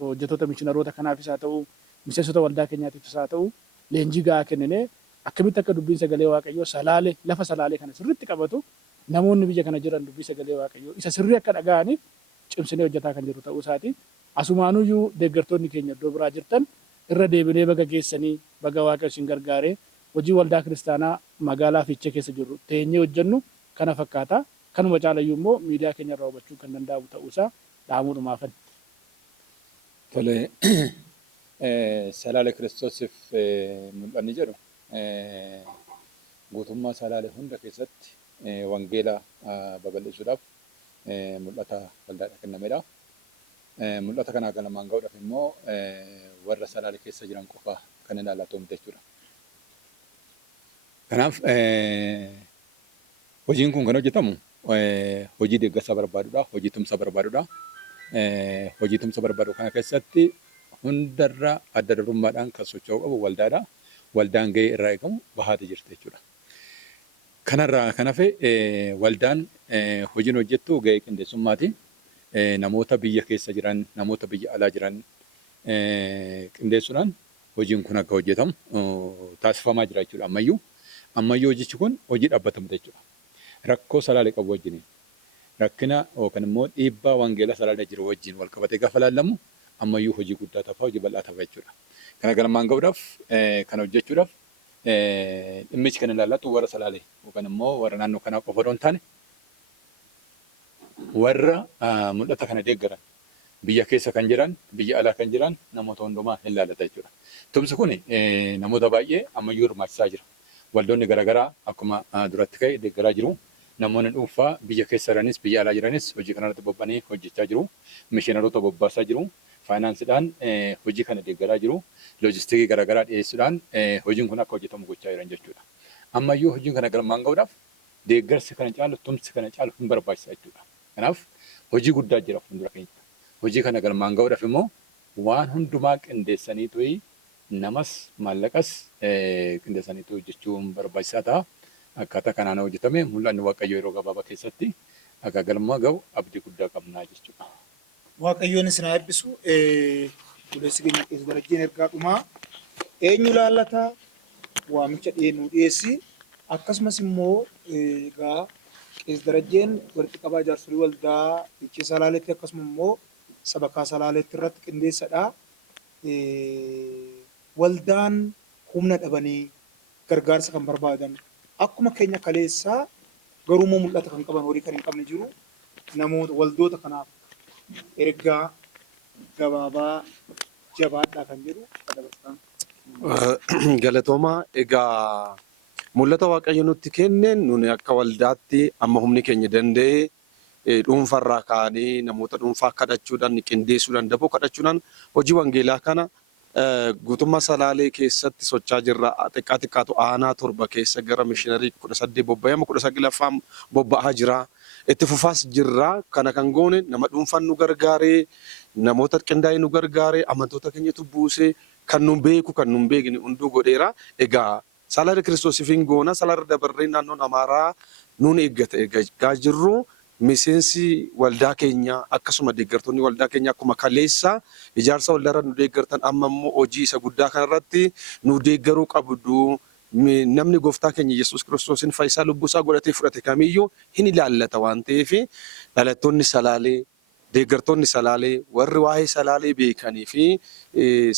Hojjettoota mishiinaroota kanaafis haa ta'u, miseensota waldaa keenyaatiifis haa ta'u, leenjii gahaa kenninee akkamitti akka dubbiin sagalee Waaqayyoo salaalee lafa salaalee kana sirriitti qabatu namoonni biyya kana jiran dubbii sagalee Waaqayyoo isa sirrii akka dhaga'aniif cimsinee hojjetaa kan jiru ta'uu isaati. Asumaanuyyuu deeggartoonni keenya iddoo biraa jirtan irra deebinee baga geessanii baga Waaqayyo isin gargaaree hojii waldaa kiristaanaa magaalaa Fiichee keessa jirru teenyee hojjennu kana fakkaata. Kanuma caalayyuu immoo miidiyaa keenya irraa hubachuu kan danda'amu ta'uusaa dhaamuudhumaafan. Tole salaalee kiristoosiif mul'anni jedhu guutummaa salaalee hunda keessatti wangeela babal'isuudhaaf mul'ata waldaadha kennamedha. Mul'ata kanaa galamaan ga'uudhaaf immoo warra salaalee keessa jiran qofa kan ilaallatu jechuudha. Kanaaf hojiin kun kan hojjetamu hojii deeggarsa barbaadudha, hojii tumsa barbaadudha. Hojii tumsa barbaadu kana keessatti hundarra adda durummaadhaan kan socho'uu qabu waldaadha. Waldaan gahee irraa eegamu bahaate jirti jechuudha. Kanarraa kan hafe waldaan hojiin hojjettu gahee qindeessummaati. Namoota biyya keessa jiran, namoota biyya alaa jiran qindeessuudhaan hojiin kun akka hojjetamu taasifamaa jira jechuudha ammayyuu. Ammayyuu hojichi kun hojii dhaabbatamu jechuudha. Rakkoo salaalee qabu wajjin rakkina yookaan immoo dhiibbaa wangeela salaalee jiru wajjin wal qabatee gaafa ilaallamu ammayyuu hojii guddaa tafa hojii bal'aa tafa jechuudha. Kana galmaan ga'uudhaaf kana hojjechuudhaaf dhimmichi kan ilaallatu warra salaalee yookaan immoo warra naannoo kanaa qofa osoo hin taane warra mul'ata kana deeggaran biyya keessa kan jiran biyya alaa kan jiran namoota hundumaa hin ilaallata jechuudha. Tumsi kun namoota baay'ee ammayyuu hirmaachisaa jira. Waldoonni garaagaraa akkuma duratti ka'e deeggaraa jiru. Namoonni dhuunfaa biyya keessa jiranis biyya alaa jiranis hojii kanarratti bobba'anii hojjechaa jiru. Mishiinaroota bobbaasaa jiru. Faayinaansiidhaan hojii kana deeggaraa jiru. Loojistiikii garaagaraa dhiyeessuudhaan hojiin kun akka hojjetamu gochaa jiran jechuudha. Ammayyuu hojiin kana galmaan ga'uudhaaf deeggarsi kana caalu tumsi kana caalu hin barbaachisa jechuudha. Kanaaf hojii guddaa jira fuuldura keenya. Hojii kana galmaan ga'uudhaaf immoo waan hundumaa qindeessaniitu namas maallaqas qindeessaniitu hojjechuun barbaachisaa ta'a. Akkaataa kanaan hojjetame mul'anni Waaqayyoo yeroo gabaabaa keessatti akka galmaan ga'u abdii guddaa qabnaa jechuudha. Waaqayyoon isin haa eebbisu. Buleessi keenya keessa darajeen ergaa dhumaa eenyu laallata waamicha dhiyeennuu dhiyeessi akkasumas immoo egaa keessa darajeen walitti qabaa jaarsolii waldaa Fiichee Salaaleetti akkasuma immoo sabakaa Salaaleetti irratti qindeessadha. Waldaan humna dhabanii gargaarsa kan barbaadan akkuma keenya kaleessaa garuu mul'ata kan qaban horii kan hin qabne jiru namoota waldoota kanaaf ergaa gabaabaa jabaadhaa kan jedhu dabarsan. Galatoomaa egaa mul'ata Waaqayyo nutti kenneen nuni akka waldaatti amma humni keenya danda'ee dhuunfarraa kaanee namoota dhuunfaa kadhachuudhaan qindeessuudhaan daboo kadhachuudhaan hojii wangeelaa kana guutummaa Salaalee keessatti socho'aa jirra. Xiqqaa xiqqaatu aanaa 7 keessa gara mishiinarii 18 bobba'ama 19ffaan bobba'aa jira. Itti fufaas jirra. Kana kan goone nama dhuunfaan nu gargaaree namoota qindaa'ee nu gargaaree amantoota keenyatu buusee kan nu beeku kan nu beekne hunduu godheera. Egaa Salaalee Kiristoosiif hin goona. Salaalee dabarree naannoon Amaaraa nuun eeggata. Egaa jirru miseensi waldaa keenya akkasuma deeggartoonni waldaa keenya akkuma kaleessa ijaarsa waldaarra nu deeggartan amma immoo hojii isa guddaa kanarratti nu deeggaruu qabdu. Namni gooftaa keenya Yesuus Kiristoosin fayyisaa lubbuusaa godhatee fudhate kamiyyuu hin ilaallata waan ta'eef dhalattoonni Salaalee deeggartoonni salaalee warri waa'ee salaalee beekanii fi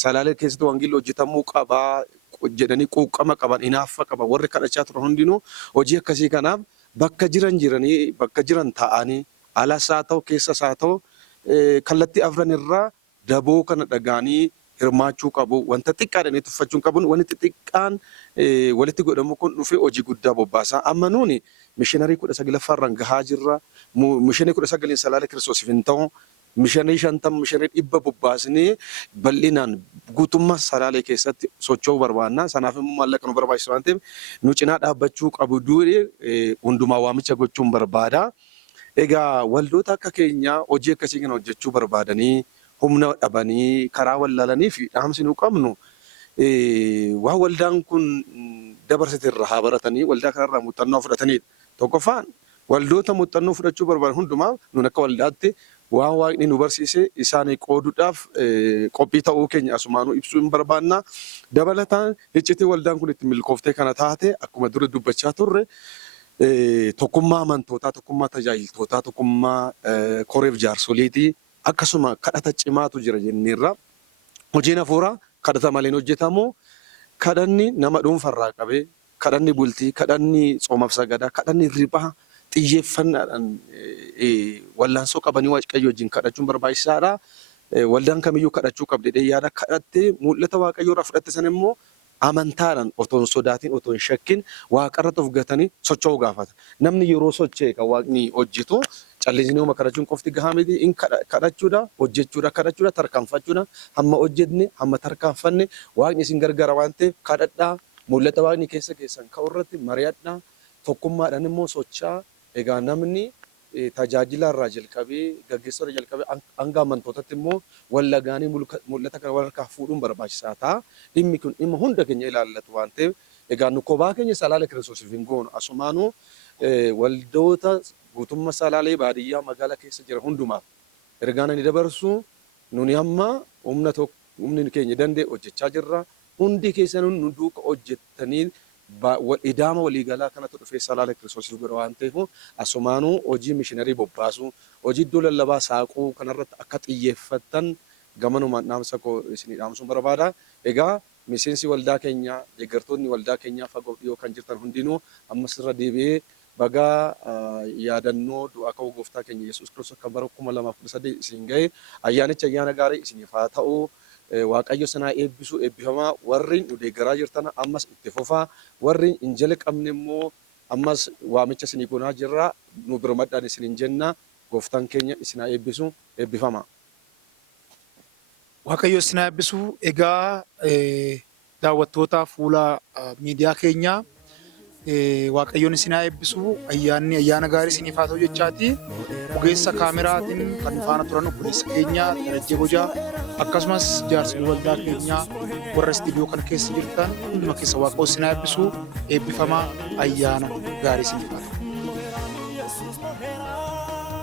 salaalee keessatti wangeelli hojjetamuu qabaa jedhanii quuqqama qaban inaaffa qaban warri kadhachaa turan hundinuu hojii akkasii kanaaf bakka jiran taa'anii alas haa ta'u keessas haa ta'u kallattii afran irraa daboo kana dhagaanii hirmaachuu qabu. Wanta xiqqaadhaan tuffachuu qabuun wanti xiqqaan walitti godhamu kun dhufee hojii guddaa bobbaasaa. Amma nuuni mishiinarii 19 gahaa jirra. Mishiinarii 19 salaalee kiristoosiif hin ta'u. Mishiinarii 50 mishiinarii 100 bobbaasnee bal'inaan guutummaa salaalee keessatti socho'uu barbaanna. Sanaaf immoo maallaqa nu barbaachisu waan ta'eef nu cinaa dhaabbachuu qabu duudhee hundumaa waamicha gochuun barbaada. Egaa waldoota akka keenyaa hojii akkasii kana hojjechuu barbaadanii humna dhabanii karaa wallaalanii fi dhaamsi nu qabnu waan waldaan kun dabarsite irraa haa baratanii waldaa kanarraa muuxannoo fudhatanidha. Tokkoffaan waldoota muuxannoo fudhachuu barbaadan hundumaa nun akka waldaatti waan waaqni nu barsiise isaanii qooduudhaaf qophii ta'uu keenya asumaanuu ibsuu hin barbaanna. Dabalataan iccitii waldaan kun itti milkooftee kana taate akkuma dura dubbachaa turre tokkummaa amantootaa, tokkummaa tajaajiltootaa, tokkummaa koreef jaarsoliitii akkasuma kadhata cimaatu jira jenneerra. Hojiin hafuuraa kadhata malee hojjetamu. Kadhanni nama dhuunfarraa qabee kadhanni bultii, kadhanni soomaaf sagadaa, kadhanni riphaa xiyyeeffannaadhaan wallaansoo qabanii waaqayyo wajjin kadhachuun barbaachisaadha. Waldaan kamiyyuu kadhachuu qabdee yaada kadhattee mul'ata waaqayyoo irraa fudhatte san immoo amantaadhaan otoo hin sodaatiin otoo hin shakkin waaqarratti of gatanii socho'uu gaafata. Namni yeroo socho'e kan waaqni hojjetu callisanii uma kadhachuun qofti gahaa miti. In kadhachuudha, hojjechuudha, tarkaanfachuudha. Hamma hojjetne, hamma tarkaanfanne waaqni isin gargaara waan ta'eef kadhadhaa. Mul'ata waaqni keessan ka'u irratti mari'adhaa. Tokkummaadhaan immoo socho'aa. Egaa namni tajaajila irraa jalqabee gaggeessuu irraa jalqabee hanga amantootatti immoo wallagaanii mul'ata kana wal harkaa fuudhuun barbaachisaa ta'a. Dhimmi kun dhimma hunda keenya ilaallatu waan ta'eef egaa nu kophaa keenya salaalee kiristoosiif hin goonu. Asumaanuu waldoota guutummaa salaalee baadiyyaa magaalaa keessa jira hundumaaf ergaan ani dabarsu nuni amma humni keenya danda'e hojjechaa jirra. Hundi keessan nu duuka hojjettanii idaama waliigalaa kanatu dhufee salaalee kiristoosiif godha waan ta'eef asumaanuu hojii mishiinarii bobbaasu hojii iddoo lallabaa saaquu kanarratti akka xiyyeeffattan gamanumaan dhaamsa koo isinii dhaamsuun barbaada. Egaa miseensi waldaa keenyaa deeggartoonni waldaa keenyaa fagoo dhiyoo kan jirtan hundinuu ammas irra deebi'ee bagaa yaadannoo du'aa ka'uu gooftaa keenya Yesuus Kiristoos kan bara 2018 isin ga'e ayyaanicha ayyaana gaarii isiniif haa ta'u. Waaqayyo sanaa eebbisuu eebbifamaa warri nu deeggaraa jirtan ammas itti fufaa warri hin jalqabne immoo ammas waamicha isinii goonaa jirra nu birmadhaan isiniin jenna gooftaan keenya isinaa eebbisu eebbifamaa. Waaqayyo isinaa eebbisu. Egaa daawwattoota fuula miidiyaa keenyaa Waaqayyoon isinaa eebbisu. Ayyaanni ayyaana gaarii isiniif haa ta'u jechaati. Ogeessa kaameraatiin kan faana turan obboleessa keenya Darajjee Bojaa akkasumas jaarsolii waldaa keenyaa warra istiidiyoo kana keessa jirtan hunduma keessa Waaqayyo isinaa eebbisu. Eebbifamaa ayyaana gaarii isiniif haa ta'u.